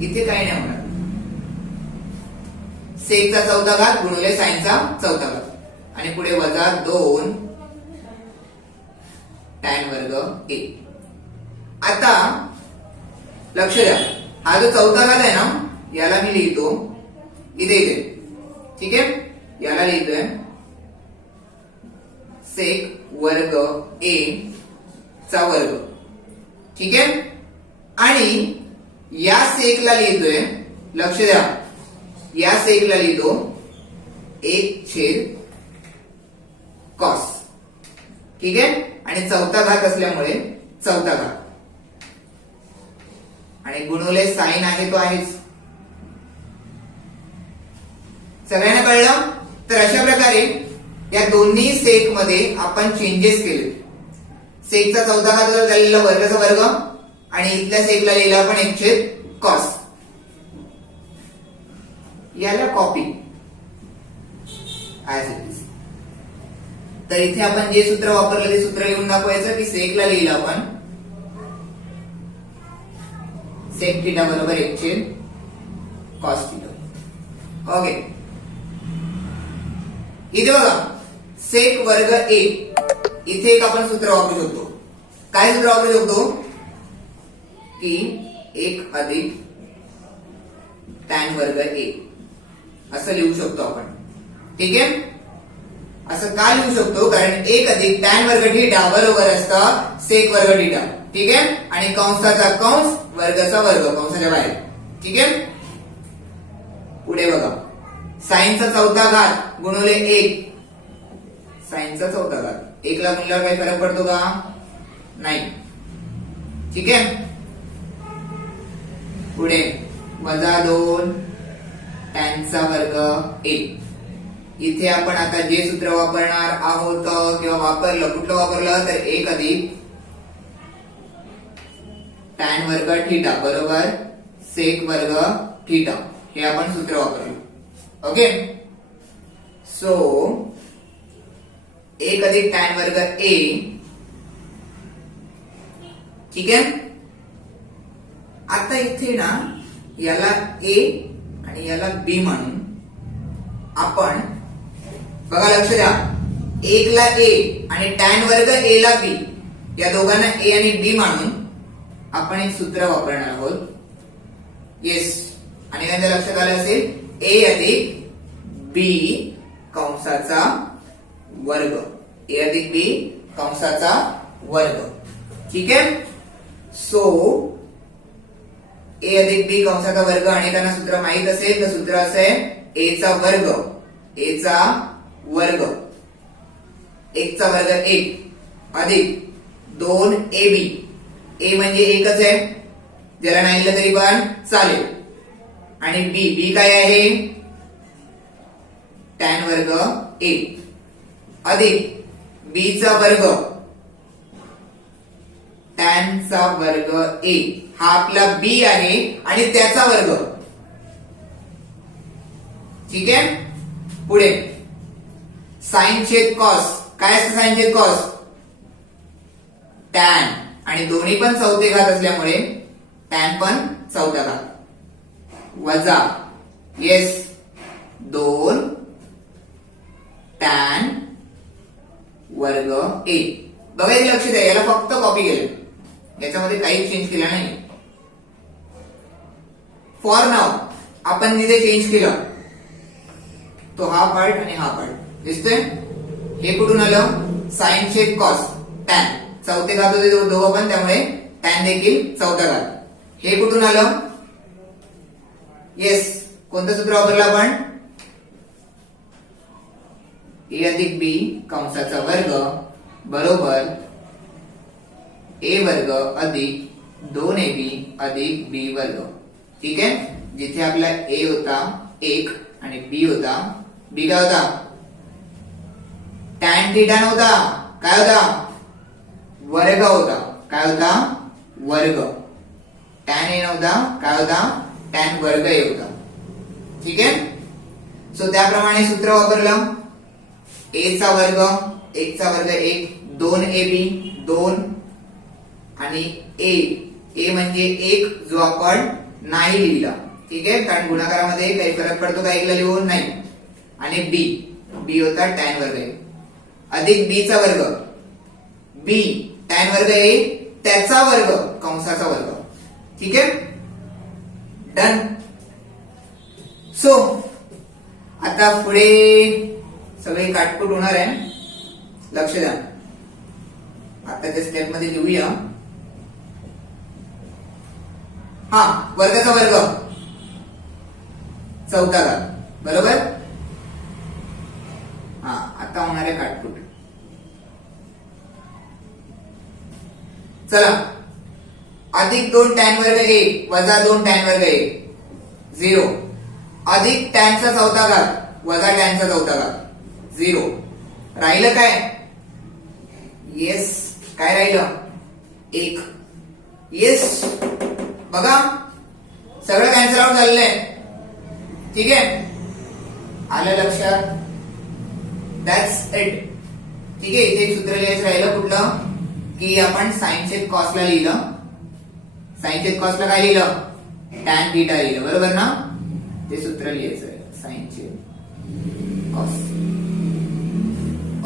इथे काही नाही होणार. सेकचा चौथा घात गुणिले साइनचा चौथा घात आणि पुढे वजा 2 tan वर्ग a. आता लक्ष द्या, हा जो चौथा घात आहे ना याला मी लिहितो इथे ठीक आहे. याला लिहितोय सेक वर्ग a चा वर्ग ठीक आहे. आणि या सेकला लिहितोय, लक्ष द्या, या सेकला लिहितो 1 कॉस ठीक आहे. आणि चौथा घात असल्यामुळे चौथा घात आणि गुणिले साइन आहे तो आहेच. सगळ्यांना कळलं. तर अशा प्रकारे या दोन्ही सेक मध्ये आपण चेंजेस केले. सेकचा चौथा घात झालेला वर्गाचा वर्ग आणि इथल्या सेकला लिहिला आपण 1 कॉस. याला कॉपी ऍज इट इज. तर इथे आपण जे सूत्र वापरलं ते सूत्र लिहून दाखवायचं की सेकला लिहिलं आपण सेक थिटा बरोबर 1 कॉस थिटा. ओके. इथे बघा सेक वर्ग a, इथे एक आपण सूत्र वापरू शकतो. काय सूत्र वापरू शकतो की 1 अधिक tan वर्ग a असं लिहू शकतो आपण ठीक आहे. असं का लिहू शकतो कारण 1 अधिक tan वर्ग थिटा बरोबर असतं सेक वर्ग थिटा ठीक आहे. आणि कंसाचा कंस वर्गाचा वर्ग कंसाच्या बाहेर ठीक आहे. पुढे बघा साइनचा चौथा घात गुणिले 1, साइनचा चौथा घात 1 ला गुणल्यावर काही फरक पडतो का नाही ठीक आहे. पुढे वजा 2 टॅनचा वर्ग 1. इथे आपण आता जे सूत्र वापरणार आहोत किंवा वापरलं कुठलं वापरलं तर 1 अधिक टॅन वर्ग थिटा बरोबर सेक वर्ग थिटा हे आपण सूत्र वापरलं. ओके. सो 1 अधिक टॅन वर्ग a ठीक आहे. आता इथे ना याला a आणि याला b म्हणून आपण बघा लक्ष द्या 1 ला a आणि टॅन वर्ग a ला b या दोघांना a आणि b मानून आपण एक सूत्र वापरणार आहोत. येस. आणि नंतर लक्षात आलं असेल a अधिक b कंसाचा वर्ग a अधिक b कंसाचा वर्ग ठीक आहे. सो a अधिक b कंसाचा वर्ग अनेकांना सूत्र माहित असेल तर सूत्र असं आहे a चा वर्ग 1 चा वर्ग 1 अधिक 2ab. a म्हणजे एकच आहे ज्याला नाही लिहिलं तरी पण चालेल. आणि b काय आहे टॅन वर्ग a अधिक b चा वर्ग टॅन चा वर्ग a हा आपला b आहे आणि त्याचा वर्ग ठीक आहे. पुढे साइन छेद कॉस. काय असतं साइन छेद कॉस टॅन आणि दोन्ही पण चौथे घात असल्यामुळे टॅन पण चौथा घात वजा येस 2 टॅन वर्ग a. बघा इथे लक्ष द्या याला फक्त कॉपी केलं याच्यामध्ये काही चेंज केला नाही. फॉर नाव आपण जिथे चेंज केलं तो हा पार्ट आणि हा पार्ट दिसतोय. हे कुठून आलं साइन छेद कॉस टॅन चौथे घात होते दोघं पण त्यामुळे टॅन देखील चौथा घात. हे कुठून आलं येस कोणतं सूत्र वापरलं आपण a अधिक b कंसाचा वर्ग बरोबर a वर्ग अधिक 2ab अधिक b वर्ग ठीक आहे. जिथे आपला a होता 1 आणि b होता b काय होता टॅन थिटा नव्हता काय होता वर्ग होता. काय होता वर्ग. टॅन a नव्हता काय होता टॅन वर्ग a होता ठीक आहे. सो त्याप्रमाणे सूत्र वापरलं, a चा वर्ग, 1 चा वर्ग 1, 2ab 2 आणि a म्हणजे 1 जो आपण नाही लिहिला, ठीक आहे, कारण गुणाकारामध्ये काही फरक पडतो का एकला लिहून नाही. आणि b होता tan वर्ग a अधिक b चा वर्ग, b tan वर्ग a त्याचा वर्ग कंसाचा वर्ग, ठीक आहे, डन. सो आता पुढे सगळे काटकुट होणार आहे, लक्ष द्या. आताच्या स्टेप मध्ये लिहूया. हा, वर्गाचा वर्ग चौथा घात, बरोबर. हा, आता होणार आहे काटकुट. चला, अधिक 2 tan वर्ग a वजा 2 tan वर्ग a 0, अधिक tan चा चौथा घात वजा tan चा चौथा घात 0. राहिलं काय? येस, काय राहिलं? 1. येस, बघा सगळं कॅन्सल आउट झालेलं आहे, ठीक आहे, आलं लक्षात. दॅट्स इट, ठीक आहे. इथे एक सूत्र लिहायचं राहिलं, कुठलं की आपण साइन छेद कॉस ला लिहिलं. साइन छेद कॉस ला काय लिहिलं? tan थीटा लिहिलं, बरोबर ना. ते सूत्र लिहायचं आहे, साइन छेद कॉस.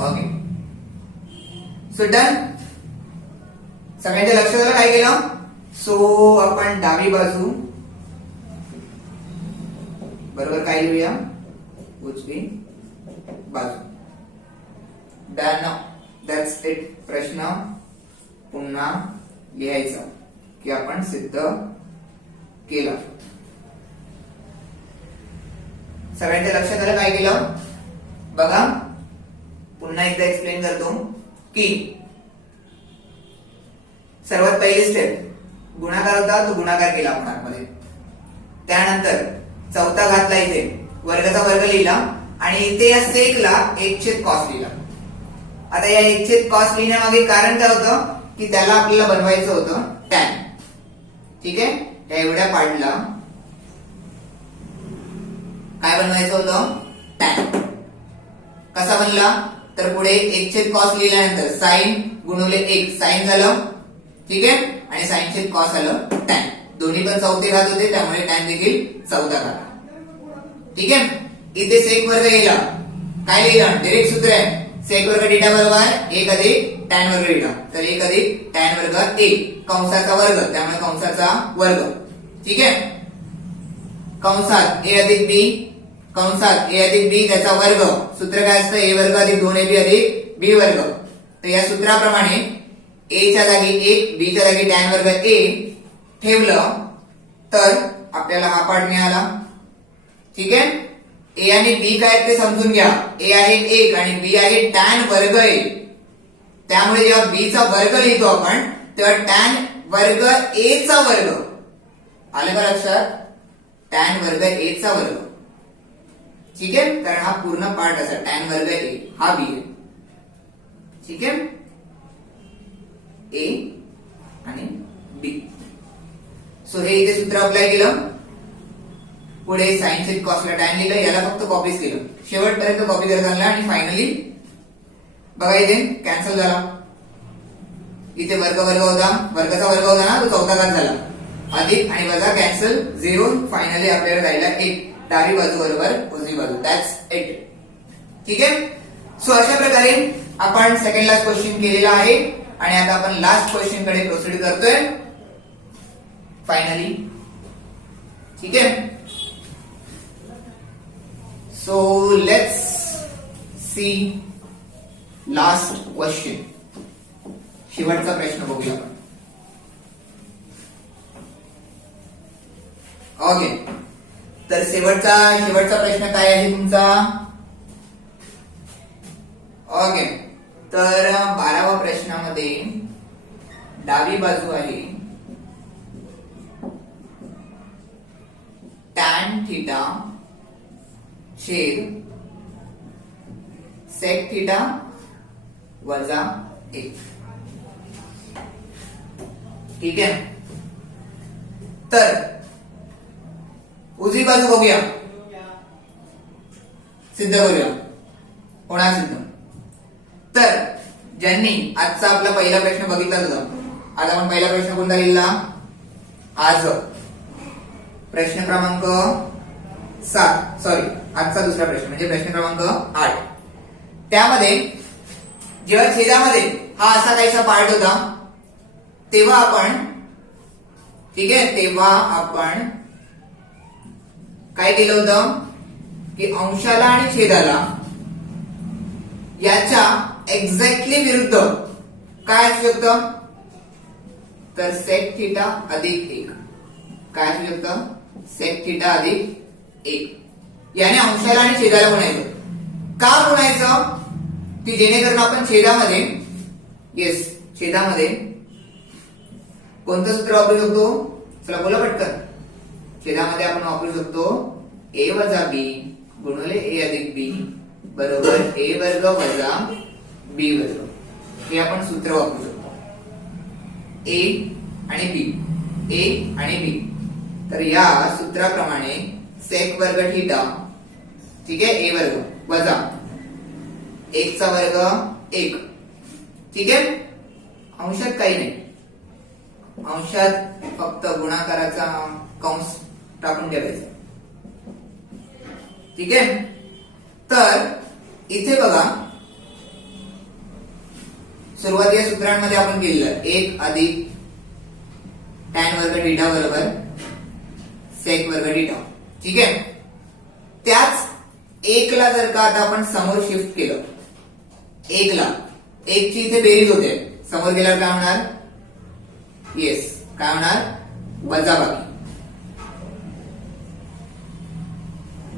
Okay, so done. सगळ्यांच्या लक्षात आलं काय केलं. सो आपण डावी बाजू बरोबर काय लिहूया, उजवी बाजू. Done, that's it. प्रश्न पुन्हा लिहायचा की आपण सिद्ध केला. सगळ्यांच्या लक्षात आलं काय केलं बघा. पुन्हा एकदा एक्सप्लेन करतो की सर्वात पहिली स्टेप गुणाकार होता, तो गुणाकार केला आपण आतमध्ये. त्यानंतर चौथा घातला, इथे वर्गाचा वर्ग लिहिला आणि इथे या सेकला 1/cos लिहिला. आता या 1/cos लिहिण्यामागे कारण काय होतं की त्याला आपल्याला बनवायचं होतं tan, ठीक आहे. त्या एवढ्या पार्टला काय बनवायचं होतं, tan. कसा बनला तर पुढे 1/cos लिहिल्यानंतर साइन गुणिले 1 साइन झालं, ठीक आहे, आणि साइन छेद कॉस आलं tan. दोन्ही पण चौथे घात होते, त्यामुळे tan देखील चौथा घात, ठीक आहे. इथे सेक वर्ग लिहिला, काय लिहिलं, डायरेक्ट सूत्र आहे, सेक वर्ग थीटा बरोबर 1 अधिक tan वर्ग थीटा. तर 1 अधिक tan वर्ग 1 कंसाचा वर्ग, त्यामुळे कंसाचा वर्ग, ठीक आहे. कंसात a अधिक b, कंसात a अधिक b त्याचा वर्ग. सूत्र काय असतं, a वर्ग अधिक 2ab अधिक b वर्ग. तर या सूत्राप्रमाणे a च्या जागी 1, b च्या जागी tan वर्ग a ठेवलं तर आपल्याला हा पार्ट मिळाला, ठीक आहे. a आणि b काय ते समजून घ्या. a आहे 1 आणि b आहे tan वर्ग a. त्यामुळे जेव्हा b चा वर्ग लिहितो आपण तेव्हा tan वर्ग a चा वर्ग आलं का लक्षात. tan वर्ग a चा वर्ग, ठीक आहे, कारण हा पूर्ण पार्ट असा tan वर्ग a हा b आहे, ठीक आहे. a आणि b. सो हे इथे सूत्र अप्लाय केलं. पुढे साइन छेद कॉस ला tan लिहिलं, याला फक्त कॉपीज केलं, शेवटपर्यंत कॉपी करत आणला आणि फायनली बघा इथे कॅन्सल झाला. इथे वर्ग वर्ग होता, वर्गाचा वर्ग होता ना, तो चौथा घात झाला. अधिक आणि वजा कॅन्सल 0, फायनली आपल्याला राहिला 1. डावी बाजू बरोबर उजवी बाजू. दॅट्स इट, ठीक आहे. सो अशा प्रकारे आपण सेकंड लास्ट क्वेश्चन केलेला आहे आणि आता आपण लास्ट क्वेश्चन कडे प्रोसीड करतोय फायनली, ठीक आहे. So let's see last question. शेवटचा प्रश्न बघूया आपण. ओके, तर शेवटचा प्रश्न काय आहे तुमचा. ओके, तर 12व्या प्रश्नामध्ये डावी बाजू आहे tan थीटा छेद सेक थीटा वजा 1, ठीक आहे. तर उजवी बाजू बघूया. सिद्ध करूया. होणार सिद्ध. तर ज्यांनी आजचा आपला पहिला प्रश्न बघितला होता, आज आपण पहिला प्रश्न कोणता लिहिला? आज प्रश्न क्रमांक 7, सॉरी आजचा दुसरा प्रश्न म्हणजे प्रश्न क्रमांक 8. त्यामध्ये जेव्हा छेदामध्ये हा असा काहीसा पार्ट होता तेव्हा आपण, ठीक आहे, तेव्हा आपण काय केलं होतं की अंशाला आणि छेदाला याच्या एक्झॅक्टली विरुद्ध काय असू शकतं? तर सेक थिटा अधिक 1. काय असू शकतं? सेक थिटा अधिक 1. याने अंशाला आणि छेदाला गुणायचं. का गुणायचं? की जेणेकरून आपण छेदामध्ये, येस, छेदामध्ये कोणतं सूत्र वापरू शकतो? चला बोला पटकन. छेदामध्ये आपण वापरू शकतो a वजा b गुणिले a अधिक b बरोबर a वर्ग वजा b वर्ग. हे आपण सूत्र वापरू शकतो. a आणि b. तर या सूत्राप्रमाणे सेक वर्ग थीटा, ठीक आहे, a वर्ग वजा 1 चा वर्ग 1, ठीक आहे. अंशात काही नाही, अंशात फक्त गुणाकाराचा कंस टाकून ठेवायचा, ठीक आहे. तर इथे बघा सुरुवातीच्या सूत्रांमध्ये आपण केलेलं 1 अधिक टॅन वर्ग थीटा बरोबर सेक वर्ग थीटा, ठीक आहे. त्याच 1 ला जर का आता आपण समोर शिफ्ट केलं, 1 ला 1 ची इथे बेरीज होते, समोर गेल्यावर काय होणार? येस, काय होणार? वजाबाकी.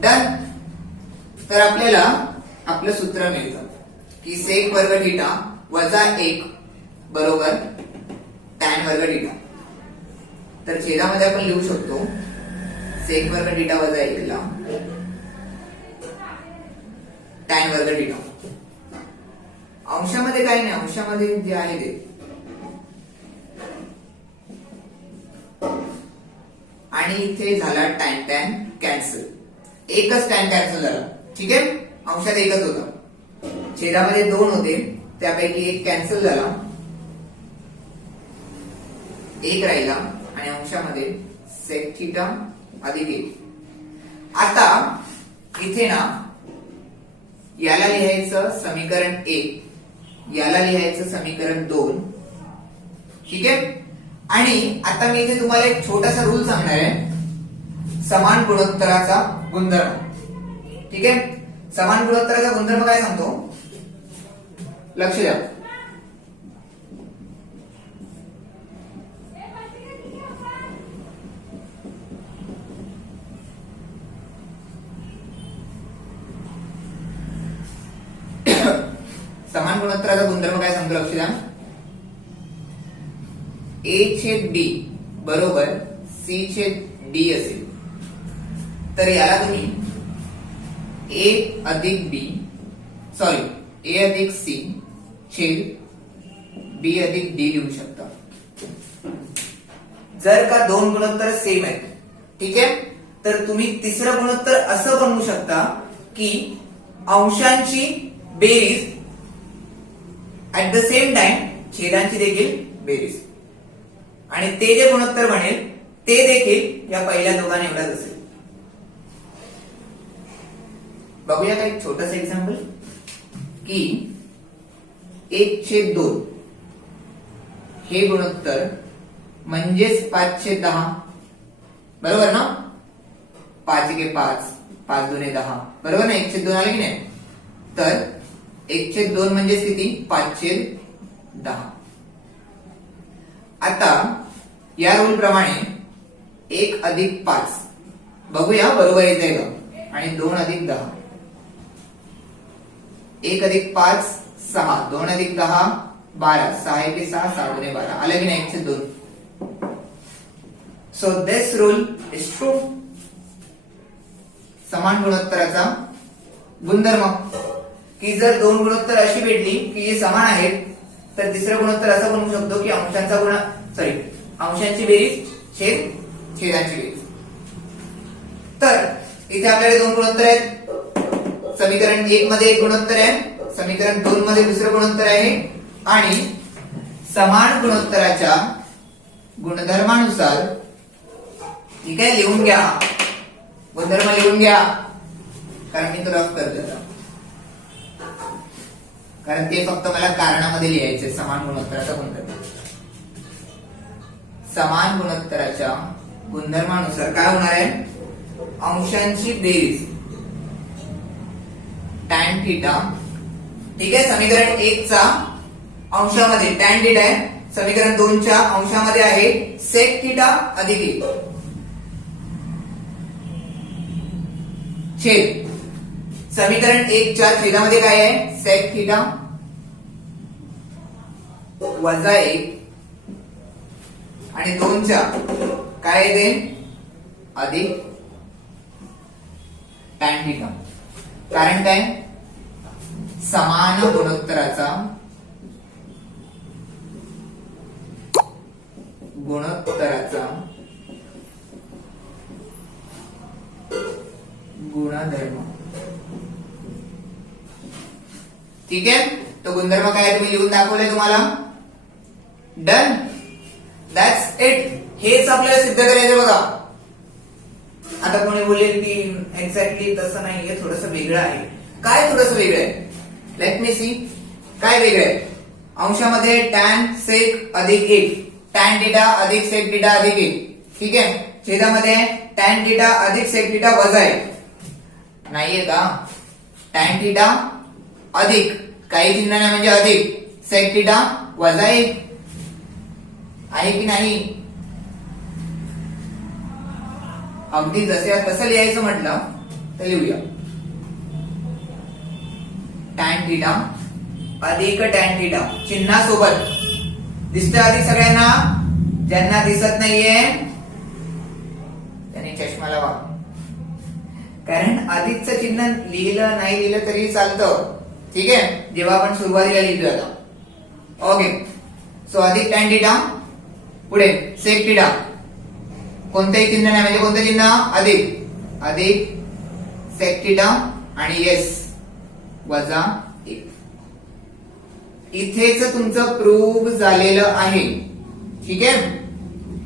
डन. तर आपल्याला आपलं सूत्र मिळतं की सेक वर्ग थीटा वजा 1 बरोबर टॅन वर्ग थीटा. तर छेदामध्ये आपण लिहू शकतो सेक वर्ग थीटा वजा 1 ला टॅन वर्ग थीटा. अंशामध्ये काही नाही, अंशामध्ये जे आहे ते, आणि इथे झाला टॅन टॅन कॅन्सल. एकच टॅन कॅन्सल झाला, ठीक आहे. अंशात एकच होता, छेदामध्ये 2 होते, त्यापैकी 1 कॅन्सल झाला, 1 राहिला आणि अंशामध्ये सेक थीटा अधिक 1. आता इथे ना याला लिहायचं समीकरण 1, याला लिहायचं समीकरण 2, ठीक आहे. आणि आता मी इथे तुम्हाला एक छोटासा रूल सांगणार आहे, समान गुणोत्तराचा गुणधर्म, ठीक आहे. समान गुणोत्तराचा गुणधर्म काय सांगतो? लक्ष द्या. समान गुणोत्तराचा गुणधर्म काय सांगतो? लक्ष द्या. a/b बरोबर c/d असेल तर याला तुम्ही a अधिक b, सॉरी a अधिक c छेद b अधिक d लिहू शकता. जर का 2 गुणोत्तर सेम आहेत, ठीक आहे, तर तुम्ही तिसरं गुणोत्तर असं बनवू शकता की अंशांची बेरीज ऍट द सेम टाइम छेदांची देखील बेरीज, आणि ते जे गुणोत्तर बनेल ते देखील या पहिल्या दोघांना एवढाच असेल. बघूया का एक छोटस एक्झाम्पल की 1/2 हे गुणोत्तर म्हणजेच 5/10, बरोबर ना? 5/5, 5×2=10, बरोबर ना? 1/2 आले की नाही? तर 1/2 म्हणजेच किती? 5/10. आता या रूल प्रमाणे 1 अधिक 5 बघूया बरोबर येते का, आणि 2 अधिक 10, 1 अधिक 5 6, 2 अधिक 10 12, 6 × 6 6×12 आलं की नाही? 1/2. So this rule is true. समान गुणोत्तराचा गुणधर्म की जर 2 गुणोत्तर अशी भेटली की जे समान आहेत तर तिसरं गुणोत्तर असं बनवू शकतो की अंशांची बेरीज छेद छेदांची बेरीज. तर इथे आपल्याकडे 2 गुणोत्तर आहेत, समीकरण 1 मध्ये एक गुणोत्तर आहे, समीकरण 2 मध्ये दुसरं गुणोत्तर आहे आणि समान गुणोत्तराच्या गुणधर्मानुसार, ठीक आहे, लिहून घ्या, गुणधर्म लिहून घ्या, कारण मी तो रफ करतो आता. कारण ते फक्त मला कारणामध्ये लिहायचे. समान गुणोत्तराचा गुणधर्म, समान गुणोत्तराच्या गुणधर्मानुसार काय होणार आहे, अंशांची बेरीज tan थीटा, ठीक आहे. समीकरण 1 चा अंशामध्ये tan थीटा आहे, समीकरण 2 च्या अंशामध्ये आहे sec थीटा अधिक 1 छेद. समीकरण 1 च्या छेदामध्ये काय आहे, sec थीटा वजा 1 आणि 2 च्या काय आहे ते अधिक tan थीटा. कारण काय, समान गुणोत्तराचा गुणधर्म, ठीक आहे. तो गुणधर्म काय तुम्ही लिहून दाखवले तुम्हाला. Done, that's it. हेच आपल्याला सिद्ध करायचं बघा. आता कोणी बोलेल की एक्झॅक्टली तसं नाहीये, थोडस वेगळं आहे. काय थोडस वेगळं आहे, लेट मी सी. काय वेगळं आहे, अंशामध्ये tan sec अधिक 1, tan थीटा अधिक sec थीटा अधिक 1, ठीक आहे. छेदामध्ये tan थीटा अधिक sec थीटा वजा 1. नाहीये का, tan थीटा अधिक काही चिन्ह नाही म्हणजे अधिक sec थीटा वजा 1 आहे की नाही. अगदी जसे तसं लिहायचं म्हटलं तर लिहूया. tan थीटा अधिक tan थीटा चिन्हासोबत दिसतंय आधी सगळ्यांना. ज्यांना दिसत नाहीये त्यांनी चष्मा लावा, कारण अधिकचं चिन्ह लिहिलं नाही लिहिलं तरी चालतं, ठीक आहे. जेव्हा आपण सुरुवातीला लिहितोय आता, ओके. सो अधिक tan थीटा, पुढे sec थीटा, कोणतेही चिन्ह नाही म्हणजे कोणतं चिन्ह, अधिक अधिक sec थीटा आणि येस वजा 1. इथेच तुमचं प्रूव्ह झालेलं आहे, ठीक आहे.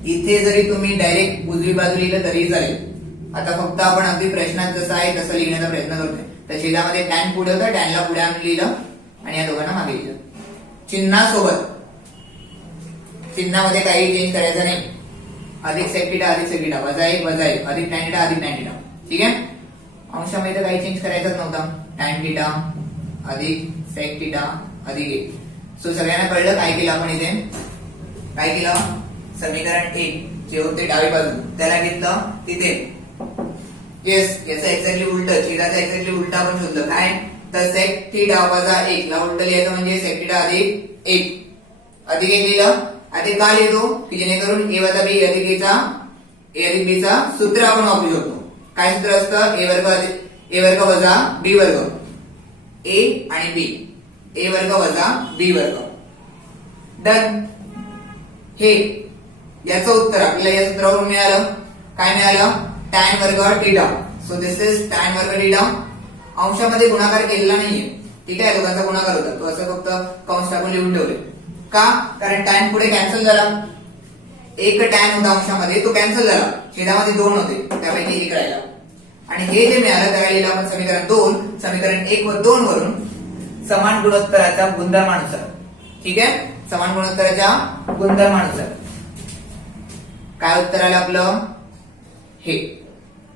इथे जरी तुम्ही डायरेक्ट उजवी बाजू लिहिलं तरी चालेल. आता फक्त आपण अगदी प्रश्नात जसं आहे तसं लिहिण्याचा प्रयत्न करतोय. तर छेदामध्ये tan पुढे होतं, टॅनला पुढे आणून लिहिलं आणि या दोघांना मागे लिहिलं. चिन्हासोबत, चिन्हामध्ये काही चेंज करायचं नाही. अधिक sec थीटा अधिक sec थीटा वजा 1 वजा 1 अधिक tan थीटा अधिक tan थीटा, ठीक आहे. अंशामध्ये तर काही चेंज करायचंच नव्हता. tan थीटा अधिक sec थीटा अधिक 1. सो सगळ्यांना कळलं काय केलं आपण इथे. काय केलं, समीकरण 1 जे होते डावी बाजू त्याला घेतलं तिथे, येस. याचं एक्झॅक्टली उलट, छेदाचं एक्झॅक्टली उलट आपण शोधलं. काय, तर sec थीटा वजा 1 ला उलट लिहायचं म्हणजे sec थीटा अधिक 1 अधिक 1 लिहिलं. अधिक का लिहितो की जेणेकरून a वजा b अधिक a अधिक b चा सूत्र आपण वापरू शकतो. काय सूत्र असतं, a वर्ग वजा b वर्ग, a आणि b, a वर्ग वजा b वर्ग. डन. हे याचं उत्तर आपल्याला या सूत्रावरून मिळालं. काय मिळालं, tan वर्ग theta. So this is tan वर्ग थीटा. अंशामध्ये गुणाकार केलेला नाहीये, ठीक आहे. दोघांचा गुणाकार होता, तो असं फक्त कंस टाकून लिहून ठेवले. का, कारण tan पुढे कॅन्सल झाला. एक tan होता अंशामध्ये, तो कॅन्सल झाला. छेदामध्ये 2 होते, त्यापैकी 1 राहिला. आणि हे जे मिळालं त्याला लिहिलं आपण समीकरण 2. समीकरण 1 व 2 वरून समान गुणोत्तराच्या गुणधर्मानुसार, ठीक आहे. समान गुणोत्तराच्या गुणधर्मानुसार काय उत्तर आलं आपलं, हे,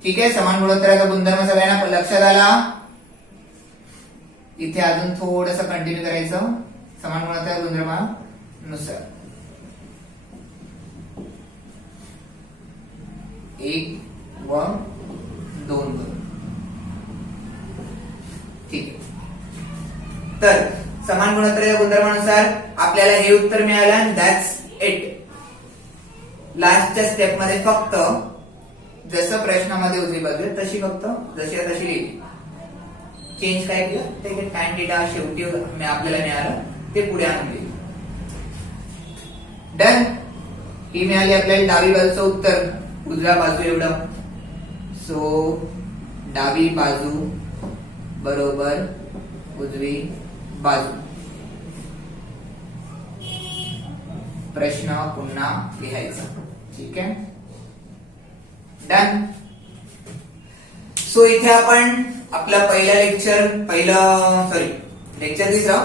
ठीक आहे. समान गुणोत्तराचा गुणधर्म सगळ्यांना लक्षात आला. इथे अजून थोडंसं कंटिन्यू करायचं. समान गुणोत्तर गुणधर्मानुसार 1 व 2 करू, ठीक आहे. तर समान गुणोत्तराच्या गुणधर्मानुसार आपल्याला हे उत्तर मिळालं. That's it. लास्टच्या स्टेप मध्ये फक्त जसं प्रश्नामध्ये उजवी बाजू आहे तशी फक्त जशी तशी लिहिली. चेंज काय केलं ते tan थीटा शेवटी आपल्याला मिळालं ते पुढे आणून लिहिलं. डन. ही मिळाली आपल्याला डावी बाजूचं उत्तर, उजव्या बाजू एवढं. सो डावी बाजू बरोबर उजवी बाजू. प्रश्न पुन्हा लिहायचा. ठीक आहे, डन. सो इथे आपण आपला लेक्चर तिसरा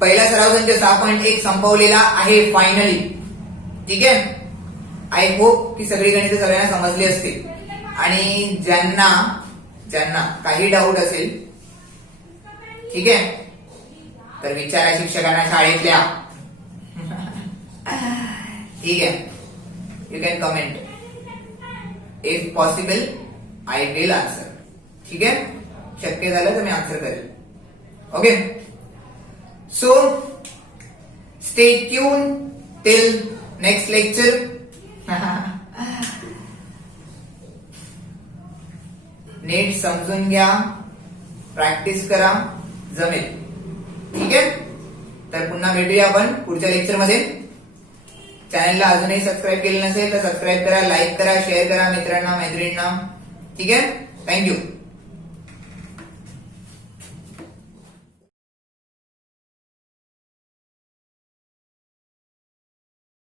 पहिला सराव संच 6.1 संपवलेला आहे फायनली. ठीक आहे, आय होप की सगळी गणित सगळ्यांना समजली असतील. आणि ज्यांना काही डाऊट असेल, ठीक आहे, तर विचारा शिक्षकांना शाळेतल्या. ठीक आहे, you can comment. If possible I will answer. ठीक आहे, शक्य झालं तर मी आन्सर करेल. Okay, so stay tuned till next lecture. नीट समजून घ्या, प्रॅक्टिस करा, जमेल. ठीक आहे, तर पुन्हा भेटूया आपण पुढच्या लेक्चर मध्ये. चॅनलला अजूनही सबस्क्राईब केलं नसेल तर सबस्क्राईब करा, लाईक करा, शेअर करा मित्रांना मैत्रिणींना. ठीक आहे, थँक्यू.